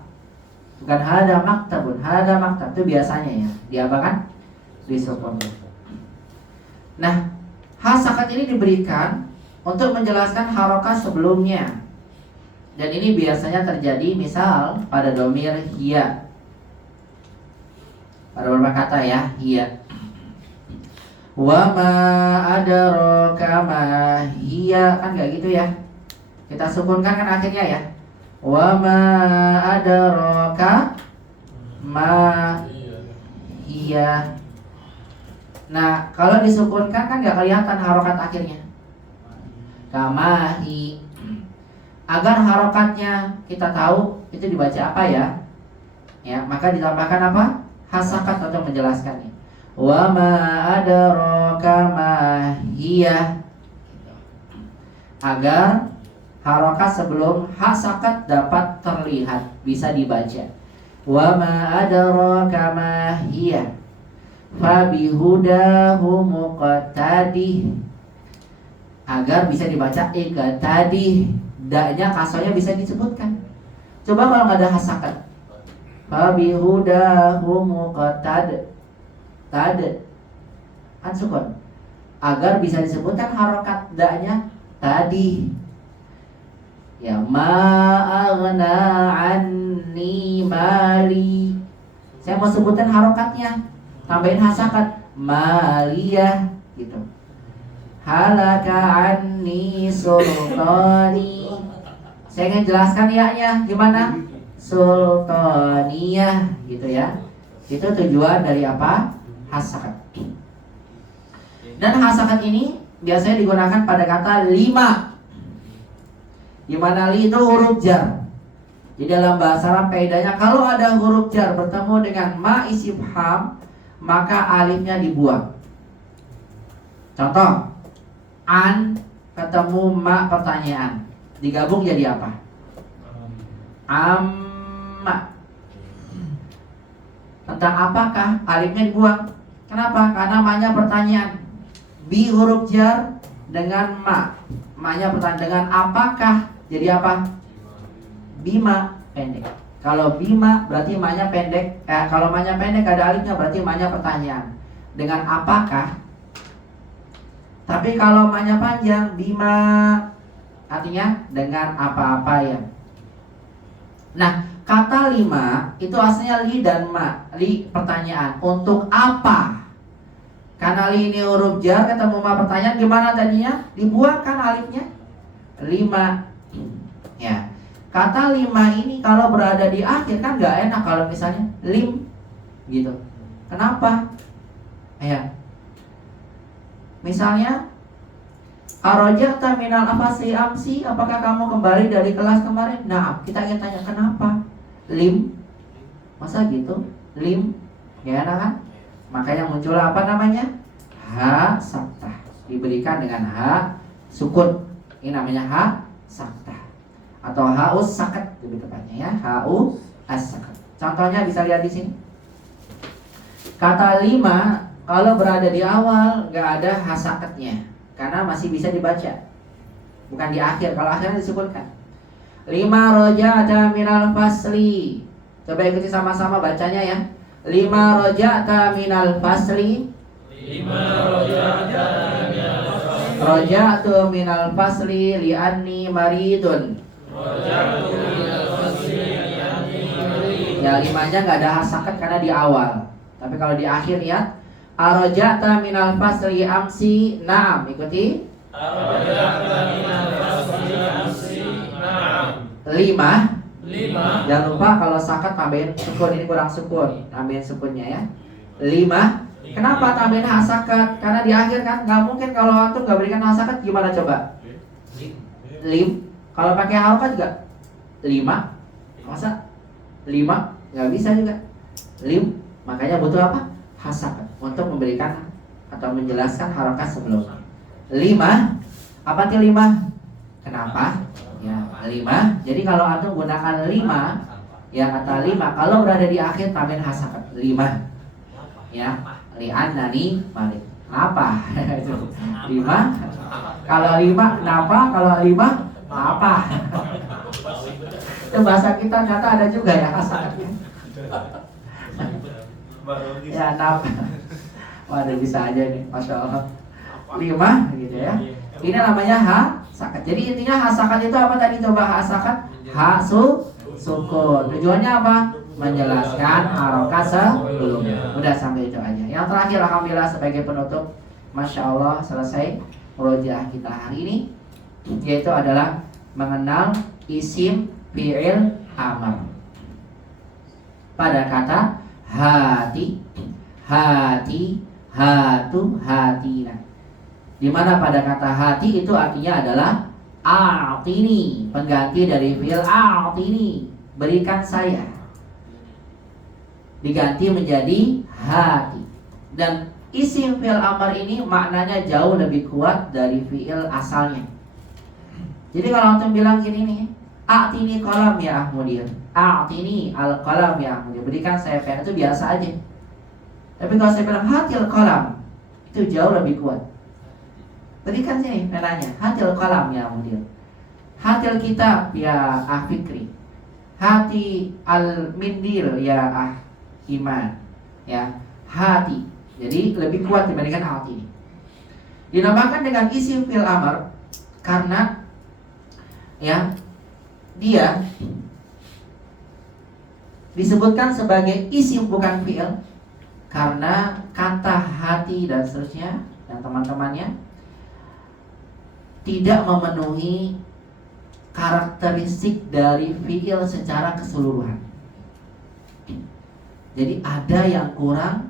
Bukan hada maktabun, hada maktab. Itu biasanya ya. Diapakan? Disukunkan. Nah, hasakat ini diberikan untuk menjelaskan harokat sebelumnya. Dan ini biasanya terjadi misal pada domir hiya, pada beberapa kata ya, hiya. Wa ma adraka ma hiya, kan gak gitu ya. Kita sukunkan kan akhirnya ya. Wa ma adraka ma hiya. Nah, kalau disukunkan kan gak kelihatan harokat akhirnya. Kamahi. Agar harokatnya kita tahu itu dibaca apa ya. Ya, maka ditambahkan apa? Hasakat untuk menjelaskannya. Wa ma adraka ma hiya. Agar harokat sebelum hasakat dapat terlihat, bisa dibaca. Wa ma adraka ma hiya. Fa bihudahu muqtadi. Agar bisa dibaca iqtadi. Da-nya kasrohnya bisa disebutkan. Coba kalau nggak ada hasakat. Fa bihudahu muqtadi. Tade kan sukun. Agar bisa disebutkan harokat da-nya tadi. Ya ma'aghna anni mali. Saya mau sebutkan harokatnya, tambahin hasakat maliyah gitu. Halaka anni sultani. Saya ingin jelaskan ya-nya gimana? Sultaniyah gitu ya. Itu tujuan dari apa? Hasakat. Dan hasakat ini biasanya digunakan pada kata lima, di mana li itu huruf jar. Di dalam bahasa Arab kaidahnya kalau ada huruf jar bertemu dengan ma istifham, maka alifnya dibuang. Contoh, an ketemu ma pertanyaan, digabung jadi apa? Amma. Tentang apakah, alifnya dibuang. Kenapa? Karena ma-nya pertanyaan. Bi huruf jar dengan ma. Ma-nya pertanyaan dengan apakah, jadi apa? Bima, pendek. Kalau bima berarti ma-nya pendek. Kalau ma-nya pendek ada alifnya berarti ma-nya pertanyaan. Dengan apakah? Tapi kalau ma-nya panjang, bima, artinya dengan apa-apa ya. Nah, kata lima itu aslinya li dan ma. Li pertanyaan, untuk apa? Karena li ini huruf jar ketemu ma pertanyaan, gimana tadinya? Dibuangkan alifnya. Lima. Ya. Kata lima ini kalau berada di akhir kan gak enak kalau misalnya lim gitu. Kenapa? Ya. Misalnya arojata minal afasi amsi, apakah kamu kembali dari kelas kemarin? Nah, kita ingin tanya kenapa? Lim. Masa gitu? Lim. Ya enak kan? Makanya muncul apa namanya? Ha saktah. Diberikan dengan ha sukun. Ini namanya ha saktah. Atau haus sakat lebih tepatnya ya. Hau as-sakat. Contohnya bisa lihat di sini. Kata lima kalau berada di awal gak ada hasakatnya, karena masih bisa dibaca. Bukan di akhir. Kalau akhirnya disukunkan. Lima roja'ata minal fasli. Coba ikuti sama-sama bacanya ya. Lima roja'ata minal fasli. Roja'tu minal fasli li'anni maridun. Ya limanya gak ada hasakat karena di awal. Tapi kalau di akhir ya, aroja'ta minal fasli amsi. Naam, ikuti. Lima. Jangan lupa kalau sakat tambahin sukun, ini kurang sukun, tambahin sukunnya ya. Lima. Kenapa tambahin hasakat? Karena di akhir kan nggak mungkin kalau antum nggak berikan hasakat, gimana coba? Lim. Kalau pakai harokat juga lima. Masa lima? Nggak bisa juga. Lim. Makanya butuh apa? Hasakat untuk memberikan atau menjelaskan harokat sebelumnya. Lima. Apa arti lima? Kenapa? Ya, lima. Jadi kalau antum gunakan lima, ya kata lima kalau berada di akhir tambahin hasakat. Lima. Ya, li'annani malik. Kenapa? Lima. Kalau lima kenapa? Kalau lima apa? Itu bahasa kita kata ada juga ya hasakatnya. Ya, kenapa? Waduh bisa aja nih, masya Allah. Lima gitu ya. Ini namanya ha sakat. Jadi intinya hasakat itu apa tadi? Coba hasakat. Sukun. Tujuannya apa? Menjelaskan harokat sebelumnya. Udah sampai itu aja. Yang terakhir alhamdulillah sebagai penutup, Masya Allah selesai murojaah kita hari ini, yaitu adalah mengenal isim fi'il amr pada kata hati, hati, hatu, hatina. Dimana pada kata hati itu artinya adalah a'tini, pengganti dari fi'il a'tini, berikan saya, diganti menjadi hati. Dan isim fi'il amr ini maknanya jauh lebih kuat dari fi'il asalnya. Jadi kalau antum bilang gini nih, a'tini qalam ya Ahmudir, a'tini al-qalam ya Ahmudir, berikan saya pen, itu biasa aja. Tapi kalau saya bilang hatil qalam, itu jauh lebih kuat. Berikan sini penanya, hatil qalam ya Ahmudir, hatil kitab ya Fikri, hati al-mindil ya Iman, ya hati. Jadi lebih kuat dibandingkan hati ini. Dinamakan dengan isim fi'il amr karena ya dia disebutkan sebagai isim bukan fi'il karena kata hati dan seterusnya dan teman-temannya tidak memenuhi karakteristik dari fi'il secara keseluruhan. Jadi ada yang kurang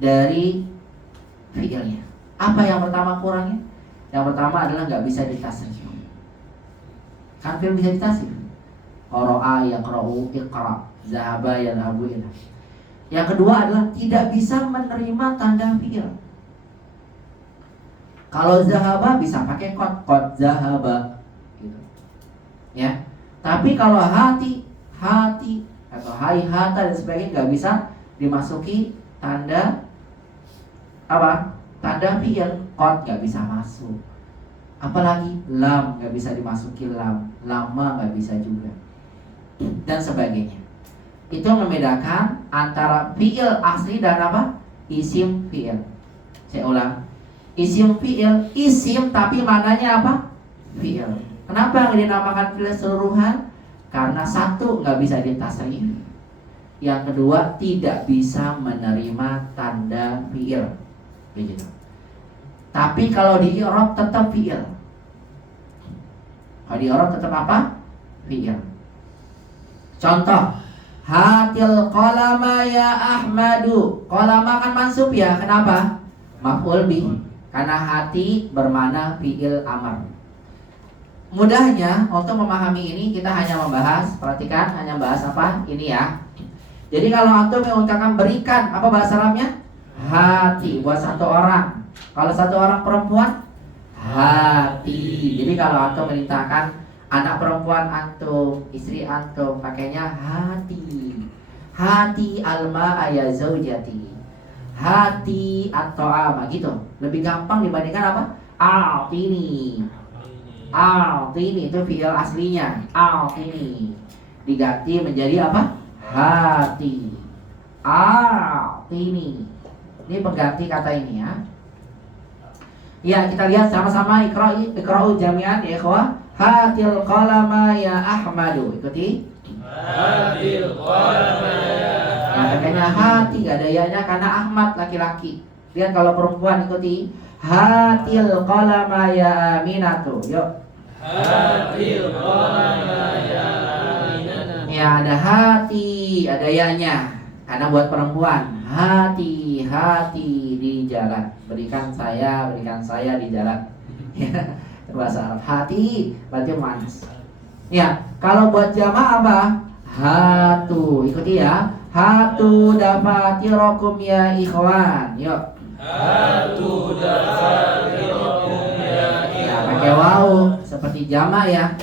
dari fi'ilnya. Apa yang pertama kurangnya? Yang pertama adalah nggak bisa ditasrif. Kan fi'il bisa ditasrif. Qara'a yaqra'u, iqra', zahaba yadhabu ila. Yang kedua adalah tidak bisa menerima tanda fi'il. Kalau zahaba bisa pakai qad zahaba gitu. Ya. Tapi kalau hati atau haihata dan sebagainya nggak bisa dimasuki tanda apa? Tanda fi'il. Qad nggak bisa masuk. Apalagi lam nggak bisa dimasuki lam, lama nggak bisa juga, dan sebagainya. Itu membedakan antara fi'il asli dan apa? Isim fi'il. Saya ulang. Isim fi'il, isim tapi maknanya apa? Fi'il. Kenapa nggak dinamakan fi'il seluruhan? Karena satu nggak bisa ditasrif, yang kedua tidak bisa menerima tanda fi'il, begitu. Tapi kalau di i'rab tetap fi'il. Kalau di i'rab tetap apa? Fi'il. Contoh, hatil qalama ya Ahmadu. Qalama kan mansub ya, kenapa? Maf'ul bih. Karena hati bermakna fi'il amr. Mudahnya untuk memahami ini kita hanya membahas, perhatikan, hanya bahas apa? Ini ya. Jadi kalau antum mengucapkan berikan, apa bahasa Arabnya? Hati buat satu orang. Kalau satu orang perempuan, hati. Jadi kalau antum merintahkan anak perempuan antum, istri antum, pakainya hati. Hati alma ya zaujati. Hati atau ama gitu. Lebih gampang dibandingkan apa? A'tini. A'tini itu fi'il aslinya. A'tini diganti menjadi apa? Hati. A'tini. Ini pengganti kata ini ya. Ya, kita lihat sama-sama iqra'u jami'an ya ikhwah. Hatil qalama ya Ahmadu. Ikuti. Hatil qalama ya Nah, pakainya hati, gak ada ya-nya karena Ahmad laki-laki. Lihat kalau perempuan ikuti. Hatil qalama ya Aminatu. Yuk. Hatil qalama ya Aminatu. Ya, ada hati, ada ya-nya. Karena buat perempuan, hati di jalan. Berikan saya di jalan. Ya, bahasa Arab. Hati berarti manas. Ya, kalau buat jamaah apa? Hatu. Ikuti ya. Hatu dafatirokum ya ikhwan. Yuk. Hatu dafatirokum ya ikhwan. Ya, pakai waw seperti jamaah ya.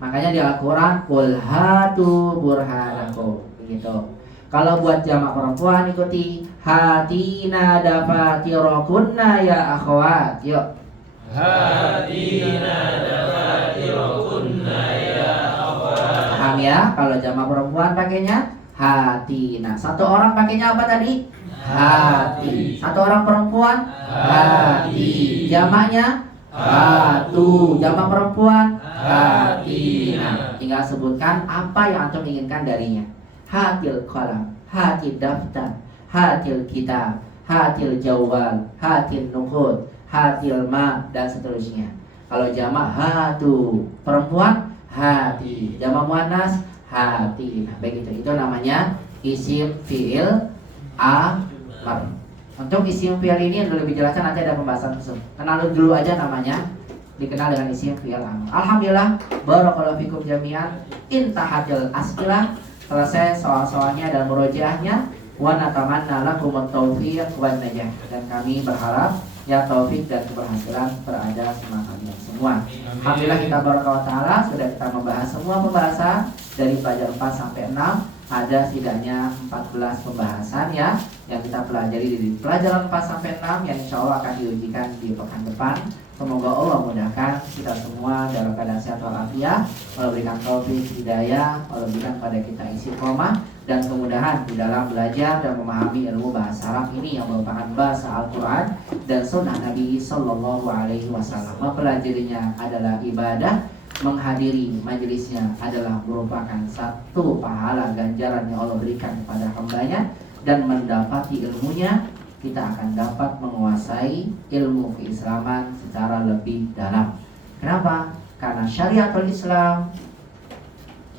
Makanya di Al-Qur'an qul hatu burhanakum. Begitu. Kalau buat jamaah perempuan ikuti hatina dafatirokunna ya akhwat. Yuk. Hatina dafatirokunna ya akhwat. Paham ya? Kalau jamaah perempuan pakainya hatina. Satu orang pakainya apa tadi? Hati. Satu orang perempuan hati. Jamaknya hatu. Jamak perempuan hatina. Tinggal sebutkan apa yang antum inginkan darinya. Hatil qalam, hatil daftar, hatil kitab, hatil jawal, hatil nuqud, hatil ma, dan seterusnya. Kalau jamak hatu, perempuan hati, jamak muannas hati. Nah, begitu. Itu namanya isim fiil amar. Untuk isim fiil ini lebih jelasnya nanti ada pembahasan khusus. Kenal dulu aja namanya, dikenal dengan isim fiil amar. Alhamdulillah, barakallahu fikum jami'an. Intahatil as'ilah, selesai soal-soalnya dan murojaahnya. Wa natamanna lakumut taufiq wan najah. Dan kami berharap ya taufik dan keberhasilan berada sama kalian semua. Alhamdulillah kita barakallahu taala sudah kita membahas semua pembahasan dari pelajaran 4 sampai 6. Ada setidaknya 14 pembahasan ya yang kita pelajari dari pelajaran 4 sampai 6 yang insya Allah akan diujikan di pekan depan. Semoga Allah mudahkan kita semua dalam keadaan sehat walafiat, Allah berikan taufik hidayah, Allah berikan pada kita istiqomah dan kemudahan di dalam belajar dan memahami ilmu bahasa Arab ini yang merupakan bahasa Al-Quran dan sunnah Nabi Sallallahu Alaihi Wasallam. Mempelajarinya adalah ibadah, menghadiri majelisnya adalah merupakan satu pahala ganjaran yang Allah berikan kepada hambanya, dan mendapati ilmunya kita akan dapat menguasai ilmu keislaman secara lebih dalam. Kenapa? Karena syariatul Islam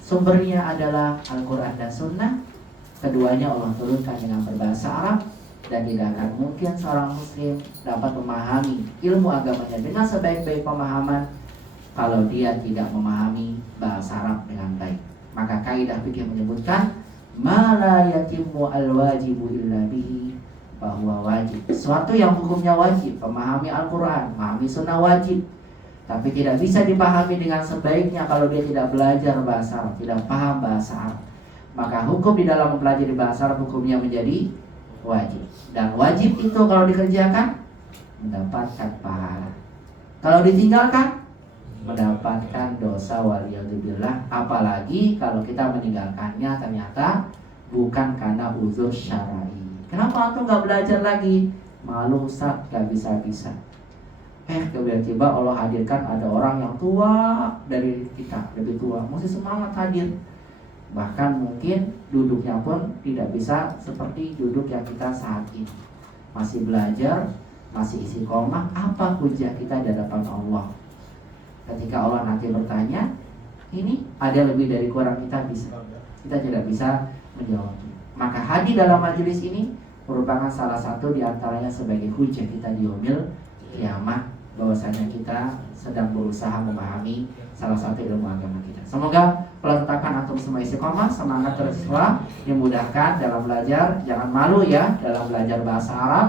sumbernya adalah Al-Quran dan Sunnah. Keduanya Allah turunkan dengan berbahasa Arab, dan tidak akan mungkin seorang muslim dapat memahami ilmu agamanya dengan sebaik-baik pemahaman kalau dia tidak memahami bahasa Arab dengan baik. Maka kaidah fikih menyebutkan ma la yatimmu al-wajibu illa bihi, bahwa wajib, sesuatu yang hukumnya wajib, memahami Al-Quran, memahami Sunnah wajib, tapi tidak bisa dipahami dengan sebaiknya kalau dia tidak belajar bahasa Arab, tidak paham bahasa Arab. Maka hukum di dalam mempelajari bahasa Arab hukumnya menjadi wajib. Dan wajib itu kalau dikerjakan mendapatkan pahala, kalau ditinggalkan mendapatkan dosa waliyadzubillah. Apalagi kalau kita meninggalkannya ternyata bukan karena uzur syar'i. Kenapa antum gak belajar lagi? Malu Ustaz, gak bisa-bisa. Tiba-tiba Allah hadirkan ada orang yang tua dari kita, lebih tua, masih semangat hadir. Bahkan mungkin duduknya pun tidak bisa seperti duduk yang kita saat ini. Masih belajar, masih istiqomah. Apa hujah kita di hadapan Allah? Ketika Allah nanti bertanya, ini ada lebih dari kurang kita tidak bisa menjawabnya. Maka hadir dalam majelis ini merupakan salah satu diantaranya sebagai hujah kita di yaumil kiamah, bahwasanya kita sedang berusaha memahami salah satu ilmu agama kita. Semoga Allah tetapkan antum semua istiqomah, semangat terus dimudahkan dalam belajar. Jangan malu ya dalam belajar bahasa Arab.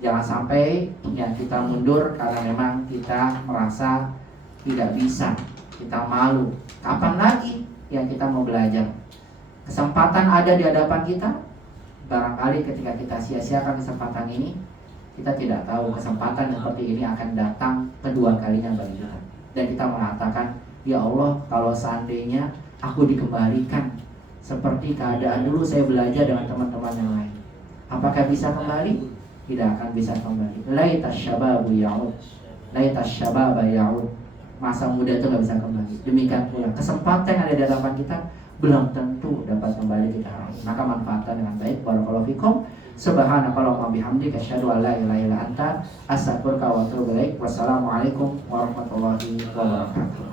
Jangan sampai ya kita mundur karena memang kita merasa tidak bisa, kita malu. Kapan lagi yang kita mau belajar? Kesempatan ada di hadapan kita. Barangkali ketika kita sia-siakan kesempatan ini, kita tidak tahu kesempatan seperti ini akan datang kedua kalinya bagi kita. Dan kita mengatakan, ya Allah, kalau seandainya aku dikembalikan seperti keadaan dulu saya belajar dengan teman-teman yang lain, apakah bisa kembali? Tidak akan bisa kembali. Laitas syababu ya'ud, laitas syababa ya'ud. Masa muda itu gak bisa kembali. Demikian pula kesempatan yang ada di hadapan kita belum tentu dapat kembali kita raih. Maka manfaatkan dengan baik. Barakallahu fikum. Subhanakallahumma bihamdika asyhadu an la ilaha illa anta astaghfiruka wa atubu ilaik. Wassalamualaikum warahmatullahi wabarakatuh.